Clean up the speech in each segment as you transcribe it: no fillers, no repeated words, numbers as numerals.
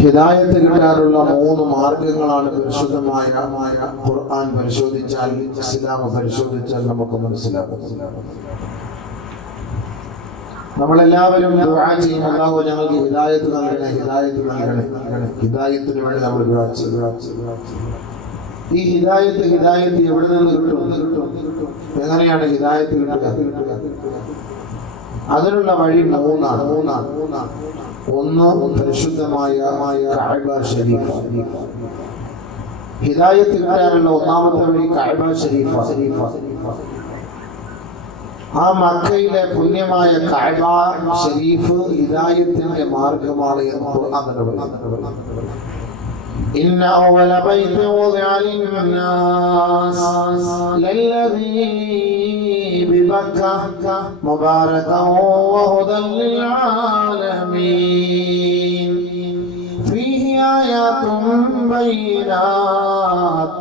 ഹിദായത്ത് കിട്ടാനുള്ള 3 മാർഗങ്ങളാണ് പരിശുദ്ധമായ ഖുർആൻ പരിശോധിച്ചാൽ, ഇസ്ലാം പരിശോധിച്ചാൽ നമുക്ക് മനസ്സിലാകും. നമ്മളെല്ലാവരും ദുആ ചെയ്യും, അല്ലാഹു ഞങ്ങൾക്ക് ഹിദായത്ത് നൽകണേ, ഹിദായത്ത് നൽകണേ. ഹിദായത്തിന് വേണ്ടി നമ്മൾ ദുആ ചെയ്യും. ഈ ഹിദായത്ത് എവിടെ നിന്ന് കിട്ടും? എങ്ങനെയാണ് ഹിദായത്ത് കിട്ടുക? അതിനുള്ള വഴി 3 ഒന്ന് പരിശുദ്ധമായ കഅബ ശരീഫ. ഹിദായത്ത് കിട്ടാനുള്ള ഒന്നാമത്തെ വഴി കഅബ ശരീഫ. ആ മക്കയിലെ പുണ്യമായ കഅബ ശരീഫ് ഹിദായത്തിന്റെ മാർഗമാണ് എന്ന് ഖുർആൻ പറയുന്നു. إن أول بيت وضع للناس للذي ببكة مباركا وهدى للعالمين فيه آيات بينات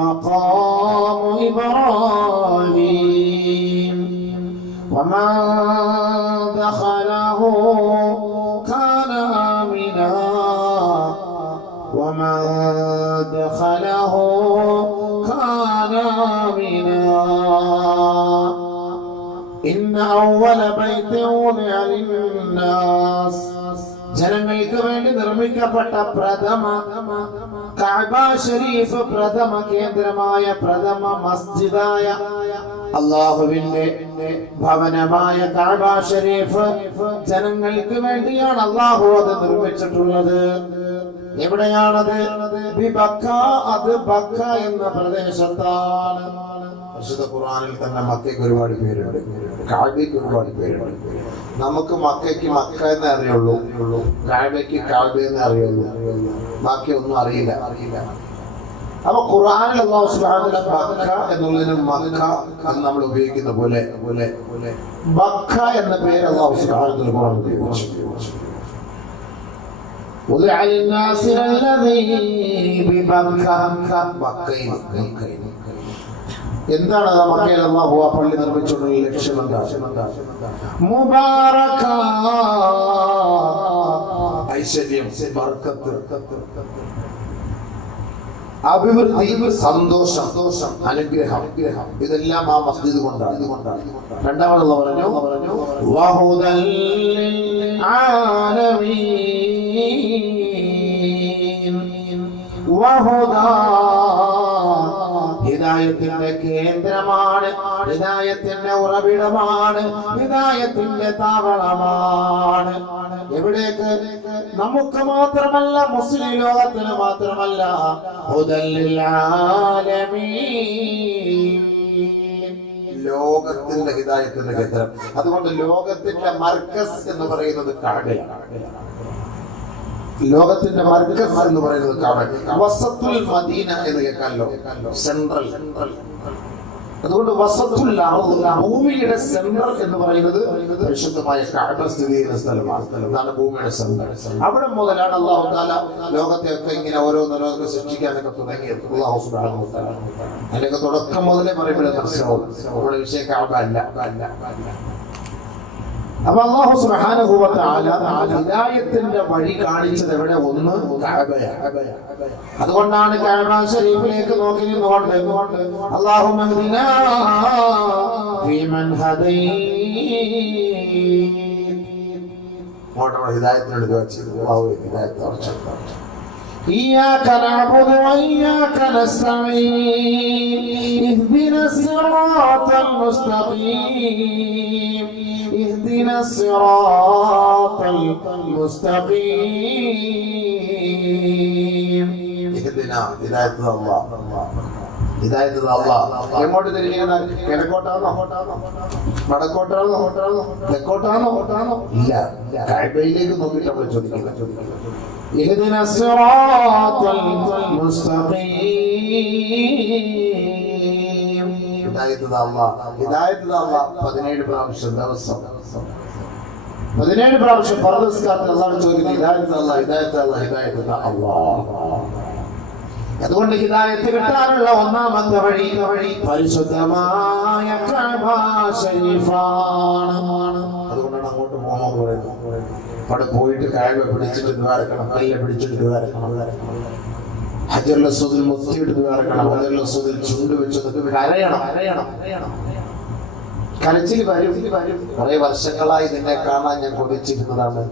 مقام إبراهيم ومن دخله كان آمنا ومن دخله كان آمنا إن أول بيت وضع للناس ജനങ്ങൾക്ക് വേണ്ടി നിർമ്മിക്കപ്പെട്ട പ്രഥമ കഅബ ശരീഫ്, പ്രഥമ കേന്ദ്രമായ പ്രഥമ മസ്ജിദായ അല്ലാഹുവിന്റെ ഭവനമായ കഅബ ശരീഫ് ജനങ്ങൾക്ക് വേണ്ടിയാണ് അല്ലാഹു അത് നിർമ്മിച്ചിട്ടുള്ളത്. എവിടെയാണത്? ബിബക്ക, അത് ബക്ക എന്ന പ്രദേശത്താണ്. വിശുദ്ധ ഖുർആനിൽ തന്നെ മക്കയ്ക്ക് ഒരുപാട് പേരുണ്ട്, കഅബയ്ക്ക് ഒരുപാട് പേരുണ്ട്. നമുക്ക് മക്കയ്ക്ക് മക്ക എന്നേ അറിയുള്ളൂ, കഅബയ്ക്ക് കഅബ എന്നേ അറിയുള്ളൂ, ബാക്കിയൊന്നും അറിയില്ല. അപ്പൊ ഖുർആനിൽ അല്ലാഹു സുബ്ഹാനഹു വ തആല ബക്ക എന്നുള്ളതിന് മക്ക എന്ന് നമ്മൾ ഉപയോഗിക്കുന്ന പോലെ ബക്ക എന്ന പേര് അല്ലാഹു സുബ്ഹാനഹു വ തആല ഖുർആനിൽ ഉപയോഗിച്ചു. وضع للناس الذي ببكة ബക്കയിൽ. എന്താണ് മക്കയിൽ അല്ലാഹു ആ പള്ളി നിർമ്മിച്ചുകൊണ്ടുള്ള ലക്ഷ്യം? എന്താ? മുബാറക, ഐശ്വര്യം, ബർക്കത്ത്, അഭിവൃദ്ധി, സന്തോഷം, അനുഗ്രഹം, ഇതെല്ലാം ആ മസ്ജിദ് കൊണ്ടാണ്. രണ്ടാമത് പറഞ്ഞു വഹുദൽ ആലമീൻ, വഹുദാ, ഹിദായത്തിന്റെ കേന്ദ്രമാണ്, ഹിദായത്തിന്റെ ഉറവിടമാണ്, ഹിദായത്തിന്റെ താവളമാണ്. എവിടേക്ക്? നമുക്ക് മാത്രമല്ല, മുസ്ലിം ലോകത്തിന് മാത്രമല്ല, ഹുദൽ ലിൽ ആലമീൻ, ലോകത്തിന്റെ ഹിദായത്തിന്റെ കേന്ദ്രം. അതുകൊണ്ട് ലോകത്തിന്റെ മർക്കസ് എന്ന് പറയുന്നത് കഅബയാണ്. ലോകത്തിന്റെ മർക്കസ് എന്ന് പറയുന്നത് കഅബ. വസത്തുൽ മദീന എന്ന് കേൾക്കാമല്ലോ, സെൻട്രൽ. അതുകൊണ്ട് വസത്തുൽ അർദ്, ഭൂമിയുടെ സെൻട്രൽ എന്ന് പറയുന്നത് പരിശുദ്ധമായ കഅബ സ്ഥിതി ചെയ്യുന്ന സ്ഥലമാണ്. അതാണ് ഭൂമിയുടെ സെൻട്രൽ. അവിടെ മുതലാണ് അല്ലാഹു തആല ലോകത്തെയൊക്കെ ഇങ്ങനെ ഓരോന്നോരോന്ന് സൃഷ്ടിക്കാനൊക്കെ തുടങ്ങിയത്. അല്ലാഹു സുബ്ഹാനഹു വ തആല അതിനൊക്കെ തുടക്കം മുതലേ പറയുമ്പോഴേ മനസ്സിലാവും നമ്മുടെ വിഷയം കഅബ അല്ല. അപ്പൊ അല്ലാഹു സുബ്ഹാനഹു വ തആല ഹിദായത്തിന്റെ വഴി കാണിച്ചത് എവിടെ? ഒന്ന് കഅബയാണ്. അതുകൊണ്ടാണ് കഅബ ശരീഫിലേക്ക് നോക്കി നിന്നുകൊണ്ട് അല്ലാഹുമ്മ ഹദിനാ ഫീമൻ ഹദൈത്, ഹിദായത്തിനോട് ദുആ ചെയ്തു. അല്ലാഹു ഹിദായത്ത് വർഷിച്ചു. إياك نعبد وإياك نستعين اهدنا الصراط المستقيم اهدنا الصراط المستقيم اهدنا هداية الله ഹിദായത്ത് അല്ലാഹ്. എങ്ങോട്ട് തിരിഞ്ഞാൽ കിഴക്കോട്ടാണോ, വടക്കോട്ടാണോ, തെക്കോട്ടാണോ? ഇല്ല, കഅബയിലേക്ക് നോക്കിയിട്ട് നമ്മൾ ചോദിക്കുന്നത് ഇഹ്ദിന സിറാത്തൽ മുസ്തഖീം. ഹിദായത്ത് അല്ലാഹ്, ഹിദായത്ത് അല്ലാഹ് 17 പ്രാവശ്യം ദിവസം, 17 പ്രാവശ്യം ഫർദ് നിസ്കാരത്തിൽ അല്ലാഹു ചോദിക്കുന്നു ഹിദായത്ത് അല്ലാഹ്, ഹിദായത്ത് അല്ലാഹ്, ഹിദായത്ത് അല്ലാഹ്. അതുകൊണ്ട് ഹിദായത്ത് കിട്ടാനുള്ള ഒന്നാമത്തെ വഴി പരിശുദ്ധമായ കഅബ ശരീഫാണ്. അതുകൊണ്ടാണ് അങ്ങോട്ട് പോകാൻ പറയുന്നത്. അവിടെ പോയിട്ട് കായവ പിടിച്ചിട്ട് ദ്വാരക്കണം, കല്ല് പിടിച്ചിട്ട് ദ്വാരക്കണം, ഹജറുൽ അസ്വദിൽ മുത്തിയിട്ട് ദ്വാരക്കണം, ഹജറുൽ അസ്വദിൽ ചുണ്ട് വെച്ചതൊക്കെ കരയണം. കരച്ചിൽ വരും. കുറെ വർഷങ്ങളായി നിന്നെ കാണാൻ ഞാൻ കൊതിച്ചിരുന്നതാണ്.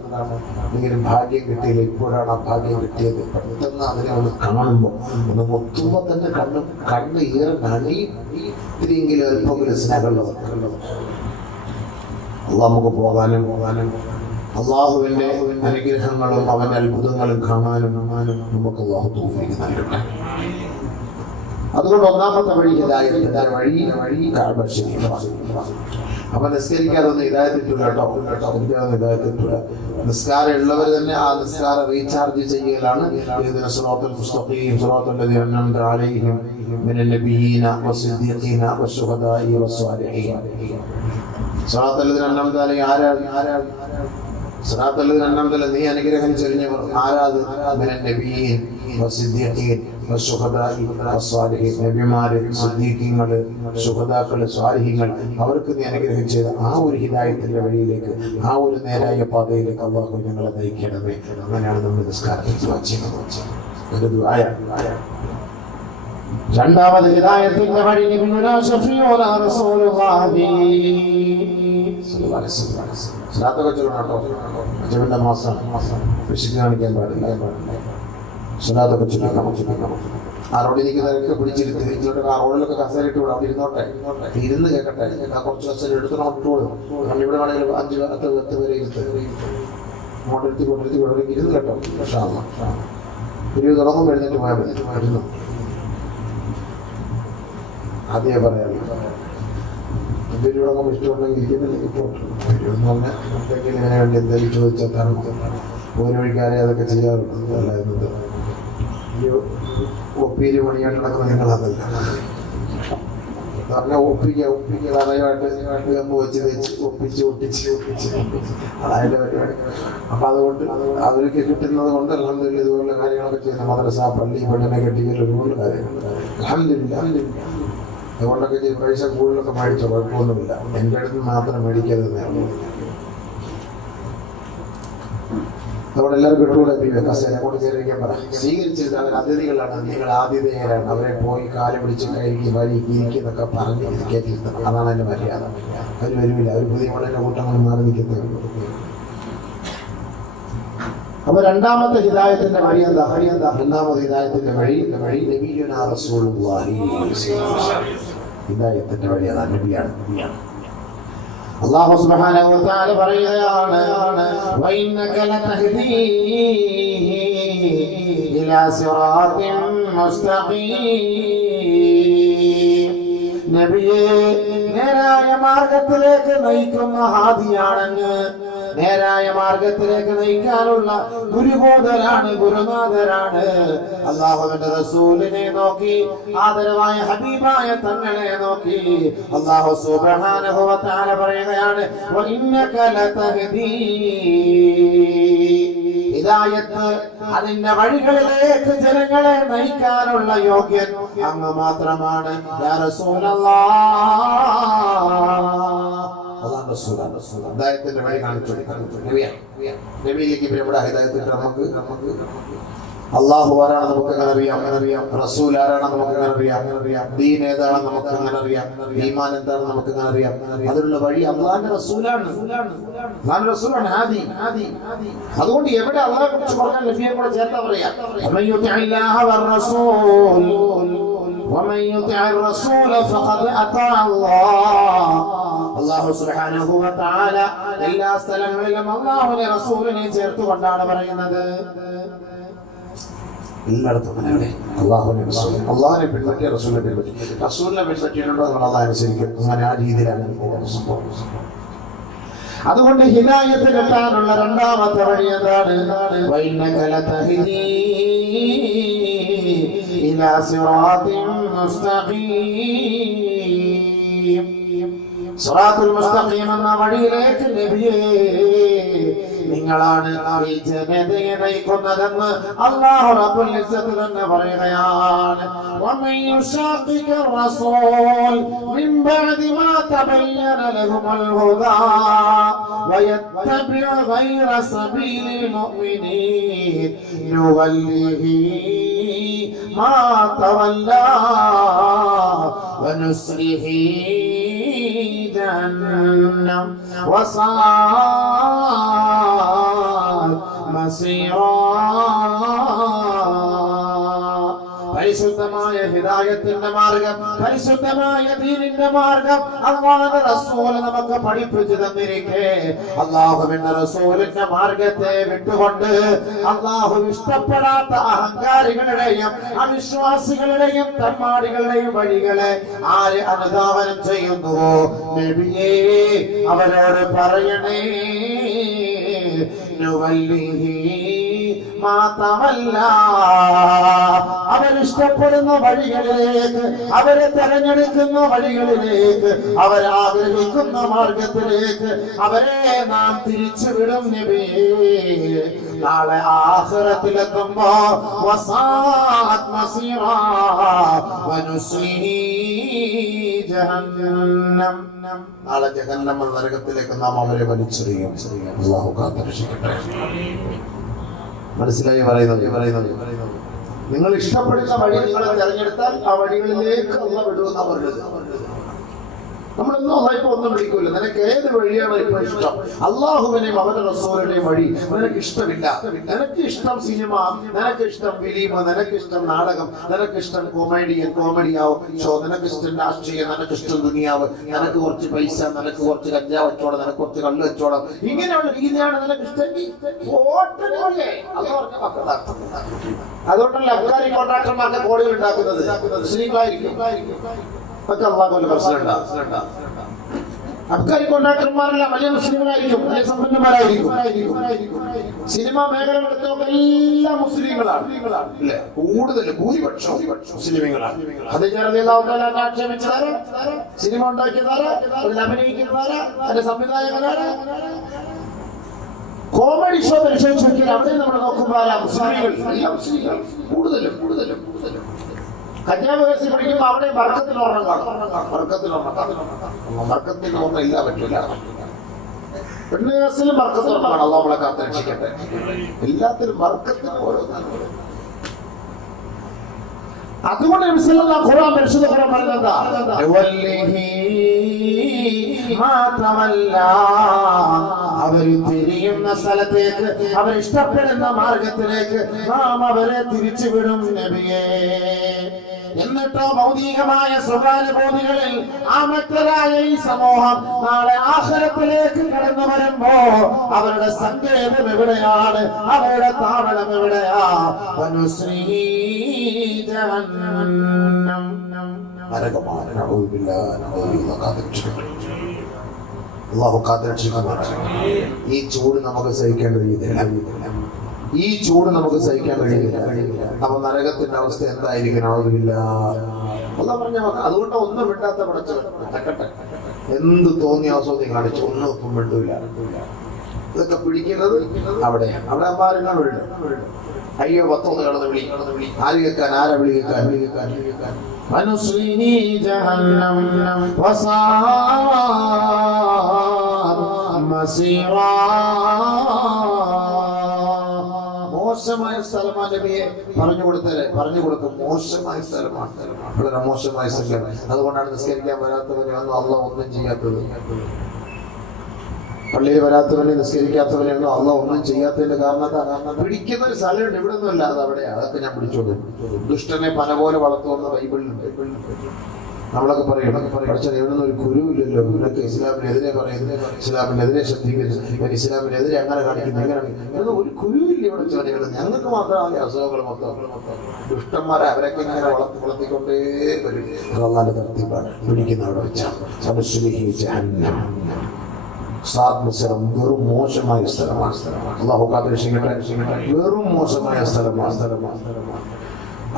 എനിക്കൊരു ഭാഗ്യം കിട്ടിയില്ല, ഇപ്പോഴാണ് ആ ഭാഗ്യം കിട്ടിയത്. പെട്ടെന്ന് അതിനെ ഒന്ന് കാണുമ്പോൾ ഒന്ന് മുത്തുമ്പോൾ തന്നെ കണ്ണ് ഏറെ നടിയും. ഇത്തിരിയെങ്കിലും അല്പമെങ്കിലും സ്നേഹമുള്ളത് നമുക്ക് പോകാനും അള്ളാഹുവിന്റെ അനുഗ്രഹങ്ങളും അവന്റെ അത്ഭുതങ്ങളും കാണാനും നമുക്ക് അള്ളാഹു തൗഫീഖ് നൽകട്ടെ. അതുകൊണ്ട് ഒന്നാമത്തെ വഴി ഹിദായത്തിന്റെ വഴി കഅബ ശരീഫാണ്. അപ്പൊ നിസ്കരിക്കാതൊന്നും ഹിദായത്തിട്ടില്ല കേട്ടോ, ഹിദായത്തിട്ടില്ല. നിസ്കാരം ഉള്ളവർ തന്നെ ആ നിസ്കാരം റീചാർജ് ചെയ്യലാണ്. ഇഹ്ദിന സിറാത്തൽ മുസ്തഖീം സിറാത്തൽ ലദീന അൻഅംത അലൈഹിം മിനൻ നബിയ്യീന വസ്സിദ്ദീഖീന വശുഹദാഇ വസ്സാലിഹീൻ. സിറാത്തൽ ലദീന അൻഅംത അലൈഹിം ആരാ? സിറാത്തൽ ലദീന അൻഅംത നീ അനുഗ്രഹം ചൊരിഞ്ഞവർ ആരാത്? മിനൻ നബിയ്യീൻ വസ്സിദ്ദീഖീൻ വശുഹദാഇ വസ്സാലിഹീൻ. നബിമാര്, സിദ്ദീഖീങ്ങൾ, ശുഹദാക്കൾ, സ്വാലിഹീങ്ങൾ, അവർക്ക് നീ അനുഗ്രഹം ചെയ്ത ആ ഒരു ഹിദായത്തിന്റെ വഴിയിലേക്ക്, ആ ഒരു നേരായ പാതയിലേക്ക് അല്ലാഹു ഞങ്ങളെ നയിക്കണമേ. അങ്ങനെയാണ് നമ്മൾ നിസ്കാരത്തിൽ ദുആ ചെയ്യുന്നത്. ഒരു ദുആയാണ്. രണ്ടാമത് ഹിദായത്തിന്റെ വഴി നബിയുനാ ശഫീഉനാ റസൂലുള്ളാഹി സ്വല്ലല്ലാഹു അലൈഹി വസല്ലം. സ്വലാത്തൊക്കെ ചൊല്ലണം കേട്ടോ. അജബിന്റെ മാസം വിശുദ്ധി കാണിക്കാൻ പാടില്ല. സ്വലാത്തൊക്കെ ചൊല്ലണം. ആ റോഡിൽ നിൽക്കുന്നവരൊക്കെ പിടിച്ചിരുത്ത് ഇങ്ങോട്ട് ആ റോഡിലൊക്കെ കസേരയിട്ട് വിടാം. അവിടെ ഇരുന്നോട്ടെ, ഇരുന്ന് കേൾക്കട്ടെ. കുറച്ച് കസേര എടുത്തോളം ഇട്ടോളും. കാരണം ഇവിടെ വേണമെങ്കിൽ 5-10 പേരെ ഇരുത്ത് കൊണ്ടിരുത്തി ഇരുന്ന് കേട്ടോ. പക്ഷേ ഒരു തുടങ്ങുമ്പോൾ എഴുന്നേറ്റ് പോയാൽ മതി. ഇരുന്നു ആദ്യമേ പറയാം. എന്തെങ്കിലും തുടങ്ങുമ്പോൾ ഇഷ്ടമുണ്ടെങ്കിൽ ഇരിക്കുന്നില്ലെങ്കിൽ പോട്ടെ. എന്ന് പറഞ്ഞാൽ എന്തെങ്കിലും ഇങ്ങനെ വേണ്ടി എന്തെങ്കിലും ചോദിച്ചാൽ തരണം. ഒരു വഴിക്കാരെ അതൊക്കെ ചെയ്യാറുണ്ട്. അല്ലായിരുന്നത് ഈ ഒപ്പിയിൽ പണിയായിട്ട് നടക്കുന്ന നിങ്ങളതല്ല. പറഞ്ഞാൽ ഒപ്പിക്കുക തറയുമായിട്ട് ഗമ്മ് വെച്ച് ഒപ്പിച്ച് അതായത് പരിപാടി. അപ്പം അതുകൊണ്ട് അവർക്ക് കിട്ടുന്നത് കൊണ്ട് അൽഹംദുലില്ലാ ഇതുപോലുള്ള കാര്യങ്ങളൊക്കെ ചെയ്യുന്ന മദ്രസ, പള്ളി, പെണ്ണിനെ കെട്ടിക്കൽ ഒരുപാട് കാര്യങ്ങളുണ്ട്. അൽഹംദുലില്ലാ അതുകൊണ്ടൊക്കെ പൈസ കൂടുതലൊക്കെ മേടിച്ചോ, കുഴപ്പമൊന്നുമില്ല. എൻ്റെ അടുത്ത് മാത്രം മേടിക്കരുതെന്നേ ഉള്ളൂ. അതുകൊണ്ട് എല്ലാവരും കിട്ടൂടെ കസേനെ കൊണ്ട് കയറിയിരിക്കാൻ പറ. സ്വീകരിച്ചിട്ട് അവർ അതിഥികളാണ്, നിങ്ങൾ ആതിഥേയരാണ്. അവരെ പോയി കാല് പിടിച്ച് കഴുകി വഴി ഇരിക്കുന്നൊക്കെ പറഞ്ഞ് കയറ്റിയിരുത്തണം. അതാണ് എൻ്റെ മര്യാദ. അവർ വരുമില്ല, അവർ പുതിയ മണ്ണിൻ്റെ കൂട്ടങ്ങൾ മാറി നിൽക്കുന്നത്. അപ്പൊ രണ്ടാമത്തെ ഹിദായത്തിന്റെ വഴി എന്താ? രണ്ടാമത്തെ ഹിദായത്തിന്റെ വഴി നബിയുനാ റസൂലുള്ളാഹി ഹിദായത്തിന്റെ വഴി അതാണ്, നബിയാണ്. അല്ലാഹു സുബ്ഹാനഹു വ തആല പറയുകയാണ്, വഇന്നക ലതഹ്ദീ ഇലാ സിറാത്തിൻ മുസ്തഖീം. നബിയേ, നേരായ മാർഗത്തിലേക്ക് നയിക്കുന്ന ഹാദിയാണെന്ന്, നേരായ മാർഗത്തിലേക്ക് നയിക്കാനുള്ള ഗുരുബോധരാണ്, ഗുരുനാഥരാണ്. അല്ലാഹുവിന്റെ റസൂലിനെ നോക്കി, ആദരവായ ഹബീബായ തങ്ങളെ നോക്കി അല്ലാഹു സുബ്ഹാനഹു വ തആല പറയുകയാണ്, വഇന്നക ലതഹ്ദീ. ഹിദായത്ത്, അതിന്റെ വഴികളിലേക്ക് ജനങ്ങളെ നയിക്കാനുള്ള യോഗ്യൻ അങ്ങ് മാത്രമാണ്. യാ റസൂലല്ലാഹ്, ഹിദായത്തിന്റെ വഴി കാണിച്ചു നബിയിലേക്ക്. ഇവിടെ ഹിദായത്തിട്ട് നമുക്ക് അള്ളാഹു ആരാണ് നമുക്ക് അങ്ങനെ അറിയാം, റസൂൽ ആരാണ് നമുക്ക് അങ്ങനെ അറിയാം, ദീൻ ഏതാണ് നമുക്ക് അങ്ങനെ അറിയാം, ഈമാൻ എന്താണ് നമുക്ക് അങ്ങനെ അറിയാം. അതിനുള്ള വഴി അള്ളാഹിന്റെ റസൂലാണ്, ഹാദി. അതുകൊണ്ട് എവിടെ അള്ളാഹെ കുറിച്ച് പറഞ്ഞാൽ നബിയെ കൂടെ ചേർത്താ പറയാം. അല്ലാഹു സുബ്ഹാനഹു വ തആല എല്ലാ സ്ഥലങ്ങളിലും അല്ലാഹുവിനെ റസൂലിനെ ചേർത്തുകൊണ്ടാണ് പറയുന്നത്. എല്ലായിടത്തും അള്ളാഹിനെ പിൻപറ്റിയ റസൂലിനെ പിൻപറ്റി. റസൂലിനെ പിൻപറ്റിയിട്ടുണ്ടോ നമ്മൾ അള്ളാഹ് അനുസരിക്കും. അങ്ങനെ ആ രീതിയിലാണ് സംഭവം. അതുകൊണ്ട് ഹിദായത്ത് കിട്ടാനുള്ള രണ്ടാമത്തെ വഴി എന്താണ്? വഇന്നക ലതഹ്ദീ ഇലാ സിറാത്തിൻ മുസ്തഖീം. സിറാത്തുൽ മുസ്തഖീം എന്ന വഴിയിലേക്ക് നബിയേ നിങ്ങളാണ് ഈ ജനതയെ നയിക്കുന്നതെന്ന് അല്ലാഹു റബ്ബുൽ ഇസ്സത്ത് തന്നെ പറയുകയാണ്. വമൻ യുശാഖിഖ റസൂൽ മിൻ ബഅദി മാ തബയ്യന ലഹുൽ ഹുദാ വയത്തബിഉ ഗൈറ സബീലിൽ മുഅ്മിനീൻ നുവല്ലിഹി മാ തവല്ലാ വനുസ്ലിഹി ജഹന്നം വസാഅത് മസീറാ. പരിശുദ്ധമായ ഹിദായത്തിന്റെ മാർഗം, പരിശുദ്ധമായ ദീനിന്റെ മാർഗം അല്ലാഹുവിന്റെ റസൂൽ നമുക്ക് പഠിപ്പിച്ചു തന്നിരിക്കെ അല്ലാഹുവിന്റെ റസൂലിന്റെ മാർഗത്തെ വിട്ടുകൊണ്ട് അല്ലാഹു ഇഷ്ടപ്പെടാത്ത അഹങ്കാരികളുടെയും അവിശ്വാസികളുടെയും തമ്മാടികളുടെയും വഴികളെ ആര് അനുധാവനം ചെയ്യുന്നുവോ നബിയേ അവരോട് പറയണേ നുവല്ലിഹി അവരിഷ്ടപ്പെടുന്ന വഴികളിലേക്ക്, അവരെ തെരഞ്ഞെടുക്കുന്ന വഴികളിലേക്ക്, അവരാഗ്രഹിക്കുന്ന മാർഗത്തിലേക്ക് അവരെ നാം തിരിച്ചുവിടും നബിയേ. നാളെ ആഖിറത്തിലെത്തുമ്പോ വസാഅത് മസീറാ വനുസ്ലിഹി ജഹന്നം. നാളെ ജഹന്നം നരകത്തിലേക്ക് നാം അവരെ വലിച്ചെറിയും. അല്ലാഹു കാത്തുരക്ഷിക്കട്ടെ. മനസ്സിലായി പറയുന്നത് നിങ്ങൾ ഇഷ്ടപ്പെടുന്ന വഴി നിങ്ങളെ തെരഞ്ഞെടുത്താൽ ആ വഴികളിലേക്ക് അല്ലാഹു വിടുമെന്നാ പറഞ്ഞത്. നമ്മളൊന്നും ഇപ്പൊ ഒന്നും വിളിക്കൂല. നിനക്ക് ഏത് വഴിയാണ് ഇപ്പൊ ഇഷ്ടം? അള്ളാഹുവിനെയും അവന്റെ റസൂലിനെയും വഴി നിനക്ക് ഇഷ്ടമില്ല. നിനക്ക് ഇഷ്ടം സിനിമ, നിനക്ക് ഇഷ്ടം ഫിലിം, നിനക്ക് ഇഷ്ടം നാടകം, നിനക്ക് ഇഷ്ടം കോമഡിയാവും ഷോ, നിനക്ക് ഇഷ്ടം രാഷ്ട്രീയം, നിനക്ക് ഇഷ്ടം ദുനിയാവ്, നിനക്ക് കുറച്ച് പൈസ, നിനക്ക് കുറച്ച് കഞ്ചാവ് വെച്ചോടം, നിനക്ക് കുറച്ച് കള്ള് വെച്ചോടം, ഇങ്ങനെയുള്ള രീതിയാണ് നിനക്ക് ഇഷ്ടമെങ്കിൽ അതുകൊണ്ടല്ല അബ്കാരി കോൺട്രാക്ടർമാർക്ക് കോടികൾ ഉണ്ടാക്കുന്നത് മുസ്ലിങ്ങളായിരിക്കും. അബ്കാരി കോൺട്രാക്ടർമാരെല്ലാം വലിയ മുസ്ലിങ്ങളായിരിക്കും, വലിയ സമ്പന്നന്മാരായിരിക്കും. സിനിമാ മേഖലകളെടുത്തൊക്കെ എല്ലാം മുസ്ലിങ്ങളാണ് അല്ലെ, കൂടുതൽ ഭൂരിപക്ഷം മുസ്ലിങ്ങളാണ്. അത് ആക്ഷേപിച്ചതാരാ? സിനിമ ഉണ്ടാക്കിയതാരാ? അതിൽ അഭിനയിക്കുന്നതാരാ? അതിന്റെ സംവിധായകനാരാ? കോമഡി ഷോ പരിശോധിച്ച് നോക്കിയാൽ അവിടെ നമ്മൾ നോക്കുമ്പോൾ മുസ്ലിങ്ങൾ കൂടുതലും കന്യാവ് കേസിൽ പഠിക്കുമ്പോ അവിടെ വർക്കത്തിൽ ഒരെണ്ണം കാണും. വർക്കത്തിൽ ഒന്നും ഇല്ല പറ്റില്ല. പെണ്ണ് കേസിലും വർക്കത്തിൽ ഒരെണ്ണം കാണാം. അള്ളാഹു നമ്മളെ കാത്തുരക്ഷിക്കട്ടെ. എല്ലാത്തിലും വർക്കത്തിന് ഓരോന്നാണ്. അതുകൊണ്ട് ഖുർആൻ പരിശുദ്ധ ഖുർആൻ പറയുന്നത് അവർ തിരിയുന്ന സ്ഥലത്തേക്ക്, അവർ ഇഷ്ടപ്പെടുന്ന മാർഗത്തിലേക്ക് നാം അവരെ തിരിച്ചുവിടും നബിയേ. എന്നിട്ടോ ഭൗതികമായ സുഖാനുഭൂതികളിൽ ആമത്തരായ ഈ സമൂഹം നാളെ ആഖിറത്തിലേക്ക് കടന്നു വരുമ്പോ അവരുടെ സങ്കേതം എവിടെയാണ്? അവരുടെ താവളം എവിടെയാ? വനുസ്ലിഹി ജഹന്നം. നരകമാണ്. അല്ലാഹു കാത്തുരക്ഷിക്കുമാറാകട്ടെ. ഈ ചൂട് നമുക്ക് സഹിക്കാൻ കഴിയുന്നില്ല. ഈ ചൂട് നമുക്ക് സഹിക്കാൻ കഴിയുന്നില്ല. അപ്പൊ നരകത്തിന്റെ അവസ്ഥ എന്തായിരിക്കും? ആവുന്നില്ല. അതുകൊണ്ട് ഒന്നും വിട്ടാത്ത പടച്ചവൻ എന്ത് തോന്നിയ അവസരം കാണിച്ചു, ഒന്നും ഒപ്പം വിട്ടില്ല. ഇതൊക്കെ പിടിക്കുന്നത് അവിടെയാണ്. അവിടെ അമ്പാരങ്ങൾ വീഴും. അയ്യോ 10 കടന്ന് വിളി, ആര് കേൾക്കാൻ? ആരാ വിളി കേൾക്കാൻ? വനുസ്ലിഹി ജഹന്നം വസാഅത് മസീറാ. മോശമായ സ്ഥലമാണ് നബിയെ പറഞ്ഞു കൊടുക്കും. മോശമായ സ്ഥലമാണ്, വളരെ മോശമായ സ്ഥലം. അതുകൊണ്ടാണ് നിസ്കരിക്കാൻ വരാത്തവനെയൊന്നും അള്ളാഹ് ഒന്നും ചെയ്യാത്തത്. പള്ളിയിൽ വരാത്തവനെ, നിസ്കരിക്കാത്തവനെയൊന്നും അള്ളാഹ് ഒന്നും ചെയ്യാത്തതിന്റെ കാരണം പിടിക്കുന്ന ഒരു സ്ഥലമുണ്ട്. ഇവിടെ ഒന്നും അല്ല, അത് അവിടെയാണ്. അതൊക്കെ ഞാൻ പിടിച്ചോളൂ. ദുഷ്ടനെ പന പോലെ വളർത്തുന്ന ബൈബിളിലുണ്ട്. നമ്മളൊക്കെ പറയും പക്ഷേ എവിടുന്ന് ഒരു ഗുരുവില്ലല്ലോ, ഇവരൊക്കെ ഇസ്ലാമിനെതിരെ പറയുന്നത്, ഇസ്ലാമിനെതിരെ ശ്രദ്ധിക്കുന്നത്, ഇസ്ലാമിനെതിരെ അങ്ങനെ കാണിക്കുന്നത്, എങ്ങനെ ഒരു ഗുരുവില്ല ഇവിടെ ചോദ്യങ്ങൾ. ഞങ്ങൾക്ക് മാത്രമല്ല അസുഖങ്ങൾ മൊത്തം. ദുഷ്ടന്മാരെ അവരൊക്കെ ഇങ്ങനെ വളർത്തിക്കൊണ്ടേ വരും. അള്ളാന്റെ തർത്തീബാണ് പിടിക്കുന്ന അവിടെ വെച്ചാൽ വെറും മോശമായ സ്ഥലമാണ്. അല്ലാഹു കാത്തുരക്ഷിക്കട്ടെ. വെറും മോശമായ സ്ഥലമാണ്.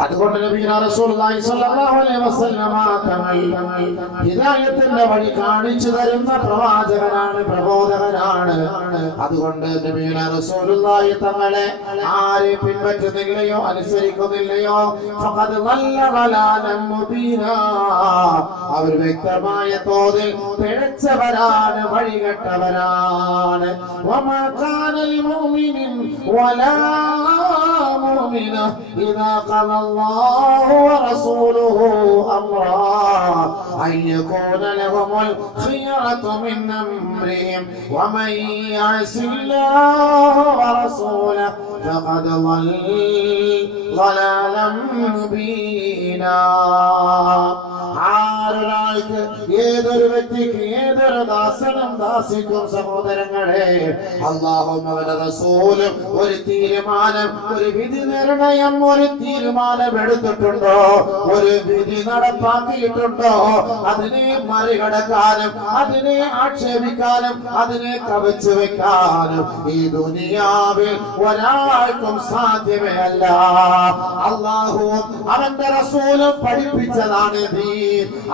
അതുകൊണ്ട് നബിയുനാ റസൂലുള്ളാഹി സ്വല്ലല്ലാഹു അലൈഹി വസല്ലമ തങ്ങൾ ഹിദായത്തിന്റെ വഴി കാണിച്ചു തരുന്ന പ്രവാചകനാണ്, പ്രബോധകനാണ്. അതുകൊണ്ട് നബിയുനാ റസൂലുള്ളാഹി തങ്ങളെ ആരെ പിൻപറ്റുന്നില്ലയോ അനുസരിക്കുന്നില്ലയോ ഫഖദ് ളല്ല ളലാലൻ മുബീനാ, അവർ വ്യക്തമായ തോതിൽ പിഴച്ചവരാണ്, വഴികെട്ടവരാണ്. വമാ കാനൽ മുഅ്മിനിൻ വലാ മുഅ്മിന ഇദാ ഖദ അല്ലാഹു വറസൂലുഹു അംറാ അൻ യകൂന ലഹുൽ ഖിയറതു മിൻ അംരിഹിം വമൻ യഅസില്ലാഹ വറസൂലഹു ഫഖദ് ളലാലൻ മുബീനാ. ആരൊരാൾക്ക്, ഏതൊരു വ്യക്തിക്ക്, ഏതൊരു ദാസനും ദാസിക്കും സഹോദരങ്ങളെ അല്ലാഹുവും അവന്റെ റസൂലും ഒരു തീരുമാനം, ഒരു വിധി നിർണയം, ഒരു തീരുമാനം എടുത്തിട്ടുണ്ടോ, ഒരു വിധി നടപ്പാക്കിയിട്ടുണ്ടോ, അതിനെ മറികടക്കാനും അതിനെ ആക്ഷേപിക്കാനും അതിനെ കവച്ചു വെക്കാനും ഈ ദുനിയാവിൽ ഒരാൾക്കും സാധ്യമേ അല്ല. അല്ലാഹുവും അവന്റെ റസൂലും പഠിപ്പിച്ചതാണ് ദീൻ.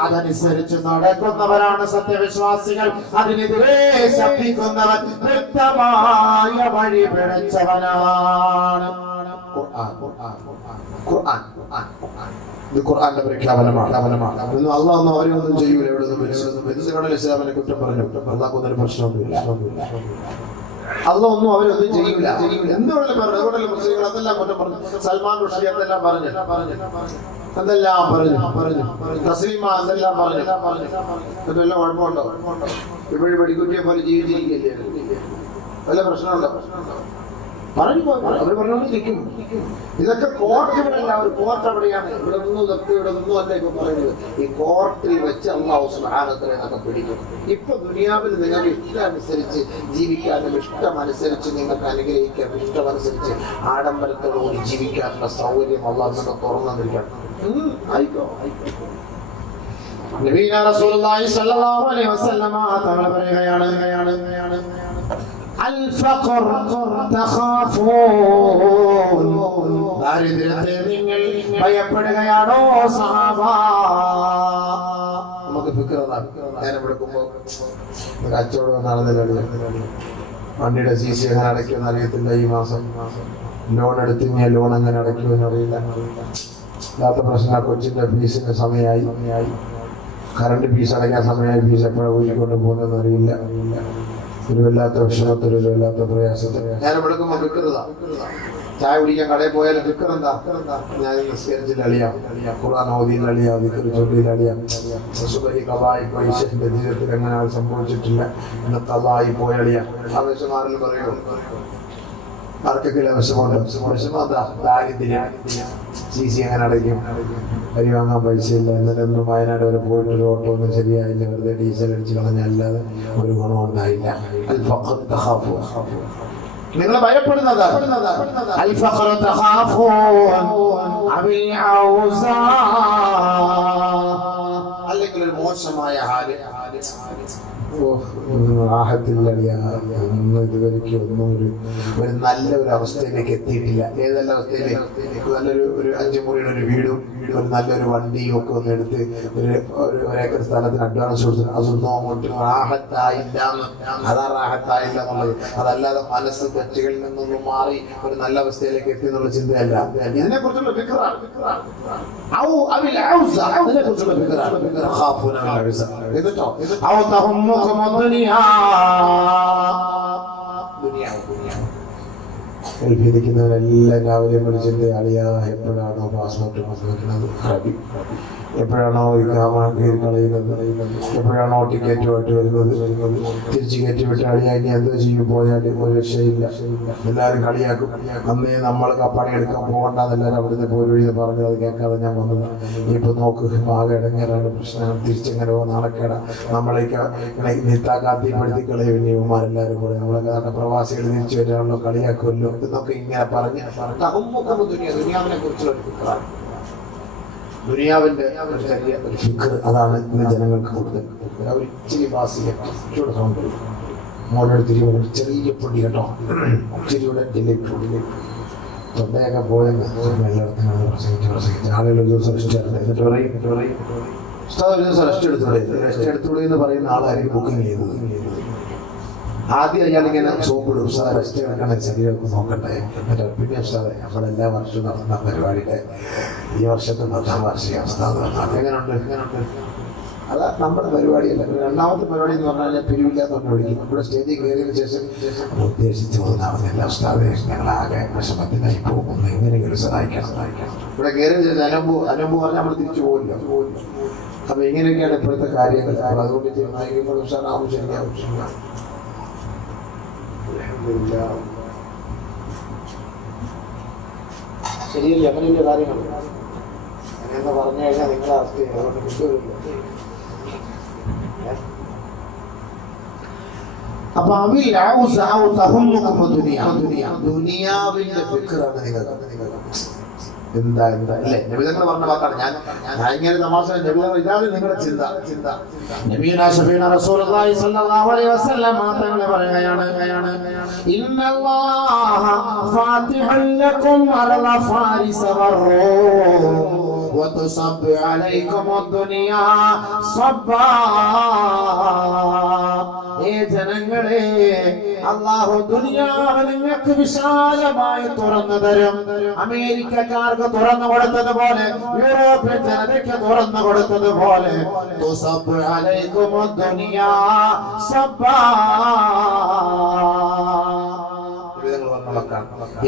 അതനുസരിച്ച് നടക്കുന്നവരാണ് സത്യവിശ്വാസികൾ. അതിനെതിരെ ശബ്ദിക്കുന്നവൻ വ്യക്തമായ വഴി പിഴച്ചവനാണ്. ഇത് ഖുർആന്റെ പ്രഖ്യാപനമാണ്. അള്ളാഹ് ഒന്നും അവരെ ഒന്നും ചെയ്യൂല. ഇവിടെ നിന്ന് ഇസ്ലാമിനെ കുറ്റം പറഞ്ഞു. അള്ളാഹ് ഒന്നൊരു പ്രശ്നമൊന്നുമില്ല. അള്ളാഹ് ഒന്നും അവരൊന്നും ചെയ്യൂല. എന്തുകൊണ്ടല്ലേ പറഞ്ഞു? അതുകൊണ്ടല്ലേ മുസ്ലിങ്ങൾ അതെല്ലാം കുറ്റം പറഞ്ഞു. സൽമാൻ റുഷ്ദി അതെല്ലാം പറഞ്ഞു, എന്തെല്ലാം പറഞ്ഞു. തസ്ലീമ എന്തെല്ലാം പറഞ്ഞു. ഇതെല്ലാം കുഴപ്പമുണ്ടോ? ഇപ്പോഴും വെടിക്കുറ്റിയെ പോലെ ജീവിച്ചിരിക്കല്ലേ? വല്ല പ്രശ്നമുണ്ടോ? പറഞ്ഞു അവർ പറഞ്ഞുകൊണ്ടിരിക്കും. ഇതൊക്കെ കോർട്ടുകളല്ല. ഒരു കോർട്ട് എവിടെയാണ്? ഇവിടെ നിന്നും അല്ല ഇപ്പൊ പറയുന്നത്. ഈ കോർട്ടിൽ വെച്ച് അല്ലാഹു സുബ്ഹാനഹു വ തആല ഇതൊക്കെ പിടിക്കും. ഇപ്പൊ ദുനിയാവിൽ നിങ്ങൾക്ക് ഇഷ്ടമനുസരിച്ച് ജീവിക്കാനും ഇഷ്ടമനുസരിച്ച് നിങ്ങൾക്ക് അനുഗ്രഹിക്കാനും ഇഷ്ടമനുസരിച്ച് ആഡംബരത്തോടുകൂടി ജീവിക്കാനുള്ള സൗകര്യം അല്ലാഹു നമുക്ക് തുറന്നു തന്നിരിക്കണം. ആയിക്കോ. നബിയുനാ റസൂലുള്ളാഹി സ്വല്ലല്ലാഹു അലൈഹി വസല്ലമ തങ്ങൾ പറയുകയാണ്, الفقر تخافون, ദാരിദ്ര്യത്തെ നിങ്ങൾ ഭയപ്പെടുകയാണോ സഹാബ? നമുക്ക് ഫിക്റതാണ്. നേരം എടുക്കുമ്പോൾ കച്ചവടം നടന്നില്ല, വണ്ടിയുടെ CC എങ്ങനെ അടയ്ക്കുമെന്ന് അറിയത്തില്ല. ഈ മാസം ലോൺ എടുത്ത് ഞാൻ ലോൺ എങ്ങനെ അടയ്ക്കുമെന്ന് അറിയില്ല. ഇല്ലാത്ത പ്രശ്നം. കൊച്ചിന്റെ ഫീസിന്റെ സമയമായി, കറണ്ട് ഫീസ് അടയ്ക്കാൻ സമയമായി. ഫീസ് എപ്പോഴാണ് ഊരിക്കൊണ്ട് പോകുന്നതെന്ന് അറിയില്ല. ഒരു വല്ലാത്ത വിഷമത്തിൽ, ഒരു വല്ലാത്ത പ്രയാസത്തിൽ ഞാൻ എടുക്കുമ്പോൾ ഫിക്റതാ. ചായ കുടിക്കാൻ കടയിൽ പോയാലും ഫിക്ർ എന്താ? ഞാൻ നിസ്കരിച്ചിൽ അളിയാം, ഖുർആൻ ഓതിയിൽ അളിയാം, ദിക്ർ ചൊല്ലിയിൽ അളിയാം. സുബഹി ഖളായി പോയി, ശേഖന്റെ ജീവിതത്തിൽ എങ്ങനെ അത് സംഭവിച്ചിട്ടില്ല, ഇന്ന് ഖളായി പോയി അളിയാം. ആ വിഷമാരിൽ പറയുമോ? ആർക്കെങ്കിലും വിഷമമുണ്ട്? വിഷമം എന്താ? ദാരിദ്ര്യം. CC എങ്ങനെ അടയ്ക്കും? അരി വാങ്ങാൻ പൈസയില്ല. ഇന്നലെ ഒന്നും വയനാട് വരെ പോയിട്ട് ഒരു ഓട്ടോ ഒന്നും ശരിയായില്ല. വെറുതെ ഡീസൽ അടിച്ച് കളഞ്ഞല്ലാതെ ഒരു ഗുണം ഉണ്ടായില്ല. നിങ്ങൾ ഭയപ്പെടുന്നത് അല്ലെങ്കിൽ ഒരു മോശമായ ഹാല്. ഇതുവരെയ്ക്ക് ഒന്നും ഒരു നല്ലൊരു അവസ്ഥയിലേക്ക് എത്തിയിട്ടില്ല. ഏതല്ല അവസ്ഥയിലേക്ക്? നല്ലൊരു 5 മുറിയുടെ ഒരു വീടും ഒരു നല്ലൊരു വണ്ടിയും ഒക്കെ ഒന്ന് എടുത്ത് ഒരു ഏക്കർ സ്ഥലത്തിന് അഡ്വാൻസ് കൊടുത്തു. അതൊന്നും അങ്ങോട്ട് റാഹത്തായില്ല. അതാ റാഹത്തായില്ല എന്നുള്ളത്. അതല്ലാതെ മനസ്സ് തെറ്റുകളിൽ നിന്നൊന്നും മാറി ഒരു നല്ല അവസ്ഥയിലേക്ക് എത്തി എന്നുള്ള ചിന്തയല്ല. ഇതിനെ കുറിച്ചുള്ള ഫിക്റാണ്. ഗൾഫിരിക്കുന്നവരെല്ലാം രാവിലെ വിളിച്ചിട്ട് അളിയാ എപ്പോഴാണോ പാസ്പോർട്ട് വന്നിരിക്കുന്നത്, എപ്പോഴാണോ കയറി കളയുന്നത്, എപ്പോഴാണോ ടിക്കറ്റുമായിട്ട് വരുന്നത്, തിരിച്ച് കയറ്റി വിട്ട് അളിയാ ഇനി എന്തോ ചെയ്യും, പോയാൽ ഒരു രക്ഷയില്ല. എല്ലാവരും കളിയാക്കും. അന്നേ നമ്മൾ പണിയെടുക്കാൻ പോകണ്ടെന്നെല്ലാവരും അവിടുന്ന് പോരുവഴി പറഞ്ഞത് അത് കേൾക്കാതെ ഞാൻ വന്നത്. ഇനിയിപ്പോൾ നോക്ക്, ആകെ ഇടങ്ങേറാണ് പ്രശ്നം. തിരിച്ചെങ്ങനെ നാണക്കേടാ. നമ്മളേക്ക് നിത്താക്കാത്തിപ്പെടുത്തി കളയും ഇനിമാരെല്ലാവരും കൂടെ. നമ്മളൊക്കെ നല്ല പ്രവാസികൾ തിരിച്ചു വരാനുള്ള കളിയാക്കുമല്ലോ എന്നൊക്കെ ഇങ്ങനെ പറഞ്ഞ് ദുനിയാവിനെ കുറിച്ചുള്ള ഫിക്റാണ്. ദുനിയാവിന്റെ ഒരു ഫിക്ർ. അതാണ് ഇന്ന് ജനങ്ങൾക്ക് കൂടുതൽ. അവർ ഇച്ചിരി ബാസിയുടെ സൗണ്ട് മോനോട് തിരിയുമ്പോൾ ചെറിയ പൊടി കേട്ടോ, ചിരിയുടെ ഡിലേറ്റ് തൊണ്ടയൊക്കെ പോയെന്ന് എല്ലായിടത്തും പ്രസംഗിച്ച് ആളുകൾ ഒരു ദിവസം റെസ്റ്റ് എടുത്ത് എന്നിട്ട് പറയും ഉസ്താദ് ഒരു ദിവസം റെസ്റ്റ് എടുത്തുകൂടെ എന്ന് പറയുന്ന ആളായിരിക്കും ബുക്കിംഗ് ചെയ്തത്. ആദ്യം അയാളിങ്ങനെ സോപ്പിടും, ഉസ്താദ് റെസ്റ്റ് എടുക്കണേ, ശരീരമൊക്കെ നോക്കട്ടെ. എന്നിട്ട് പിന്നെ ഉസ്താദ് നമ്മളെല്ലാ വർഷവും നടത്തുന്ന പരിപാടിയുടെ ഈ വർഷത്തെ 10ാം വാർഷിക ഉസ്താദ് എങ്ങനെയുണ്ട്. അതാ നമ്മുടെ പരിപാടിയല്ല. രണ്ടാമത്തെ പരിപാടി എന്ന് പറഞ്ഞാൽ പിരിവില്ലാത്തതുകൊണ്ട് വിളിക്കും. നമ്മുടെ സ്റ്റേജിൽ കയറിയതിനു ശേഷം ഉദ്ദേശിച്ച് പോകുന്നതാണെന്നില്ല ഉസ്താദെ, ഞങ്ങളാകെ വിഷമത്തിനായി പോകുന്നു, എങ്ങനെയെങ്കിലും സഹായിക്കണം. ഇവിടെ കയറിയതിനു ശേഷം അനുഭവം പറഞ്ഞാൽ നമ്മൾ തിരിച്ചു പോകില്ല. അപ്പൊ ഇങ്ങനെയൊക്കെയാണ് ഇപ്പോഴത്തെ കാര്യങ്ങൾ. അതുകൊണ്ട് തീരുമാനിക്കുമ്പോൾ ഉഷാറാവും, ശരിയാവും. ശരിയല്ലേ? അങ്ങനെയുള്ള കാര്യങ്ങൾ അങ്ങനെയെന്ന് പറഞ്ഞു കഴിഞ്ഞാൽ നിങ്ങളെ അവസ്ഥ അതുകൊണ്ട് കിട്ടുമില്ല. അപ്പൊ ദുനിയാവിന്റെ ഫിക്റാണ് നിങ്ങൾ. എന്താ അല്ലേ? നബിതങ്ങൾ പറഞ്ഞ വാക്കാണ്. ഞാൻ ഇങ്ങനെ തമാശ നബിതങ്ങൾ ഇതാണ് നിങ്ങളുടെ ചിന്ത. നബിയുനാ ശഫീഉനാ റസൂലുള്ളാഹി സ്വല്ലല്ലാഹു അലൈഹി വസല്ലം തങ്ങൾ പറയുകയാണ്, ഇന്നല്ലാഹ ഫാതിഹുൽ ലക്കും അല ഫാരിസ വറൂം വതുസബ്ബു അലൈക്കും അദ്ദുനിയാ സബ്ബാ. ജനങ്ങളെ, അല്ലാഹു ദുനിയാവ് നിങ്ങൾക്ക് വിശാലമായി തുറന്നു തരും. അമേരിക്കക്കാർക്ക് തുറന്നു കൊടുത്തതുപോലെ, യൂറോപ്യൻ ജനതയ്ക്ക് തുറന്നു കൊടുത്തതുപോലെ തുസബ്ബു അലൈക്കും അദ്ദുനിയാ സബ്ബാ.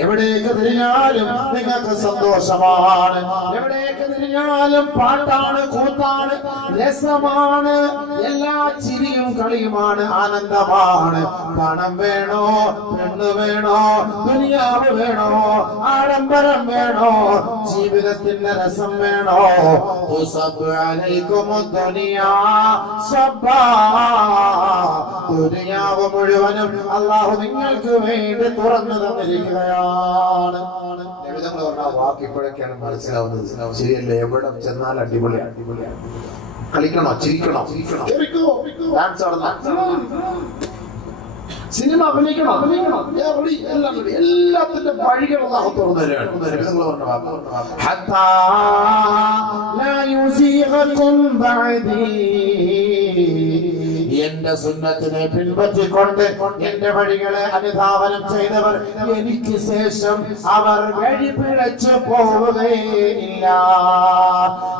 എവിടേക്ക് തിരിഞ്ഞാലും നിങ്ങൾക്ക് സന്തോഷമാണ്. എവിടേക്ക് തിരിഞ്ഞാലും പാട്ടാണ്, കൂത്താണ്, രസമാണ്, എല്ലാ ചിരിയും കളിയുമാണ്, ആനന്ദമാണ്. പണം വേണോ, പെണ്ണ് വേണോ, ദുനിയാവ് വേണോ, ആഡംബരം വേണോ, ജീവിതത്തിന്റെ രസം വേണോ, ദുനിയാവ് മുഴുവനും അല്ലാഹു നിങ്ങൾക്ക് വേണ്ടി തുറന്നു തന്നിരിക്കുകയാണ്. വാക്ക് ഇപ്പോഴൊക്കെയാണ് മനസ്സിലാവുന്നത്. ശരിയല്ലേ? എവിടെ ചെന്നാൽ അടിപൊളിയാണ്. കളിക്കണോ, ചിരിക്കണോ, ഡാൻസ് ആടണം, സിനിമ അഭിനയിക്കണോ, എല്ലാത്തിന്റെ വഴികൾ അല്ലാഹു തുറന്നു തരുകയാണ്. എന്റെ സുന്നത്തിനെ പിൻപറ്റിക്കൊണ്ട് എന്റെ വഴികളെ അനുധാവനം ചെയ്തവർ എനിക്ക് ശേഷം അവർ വഴി പിഴച്ചു പോവുകയില്ല.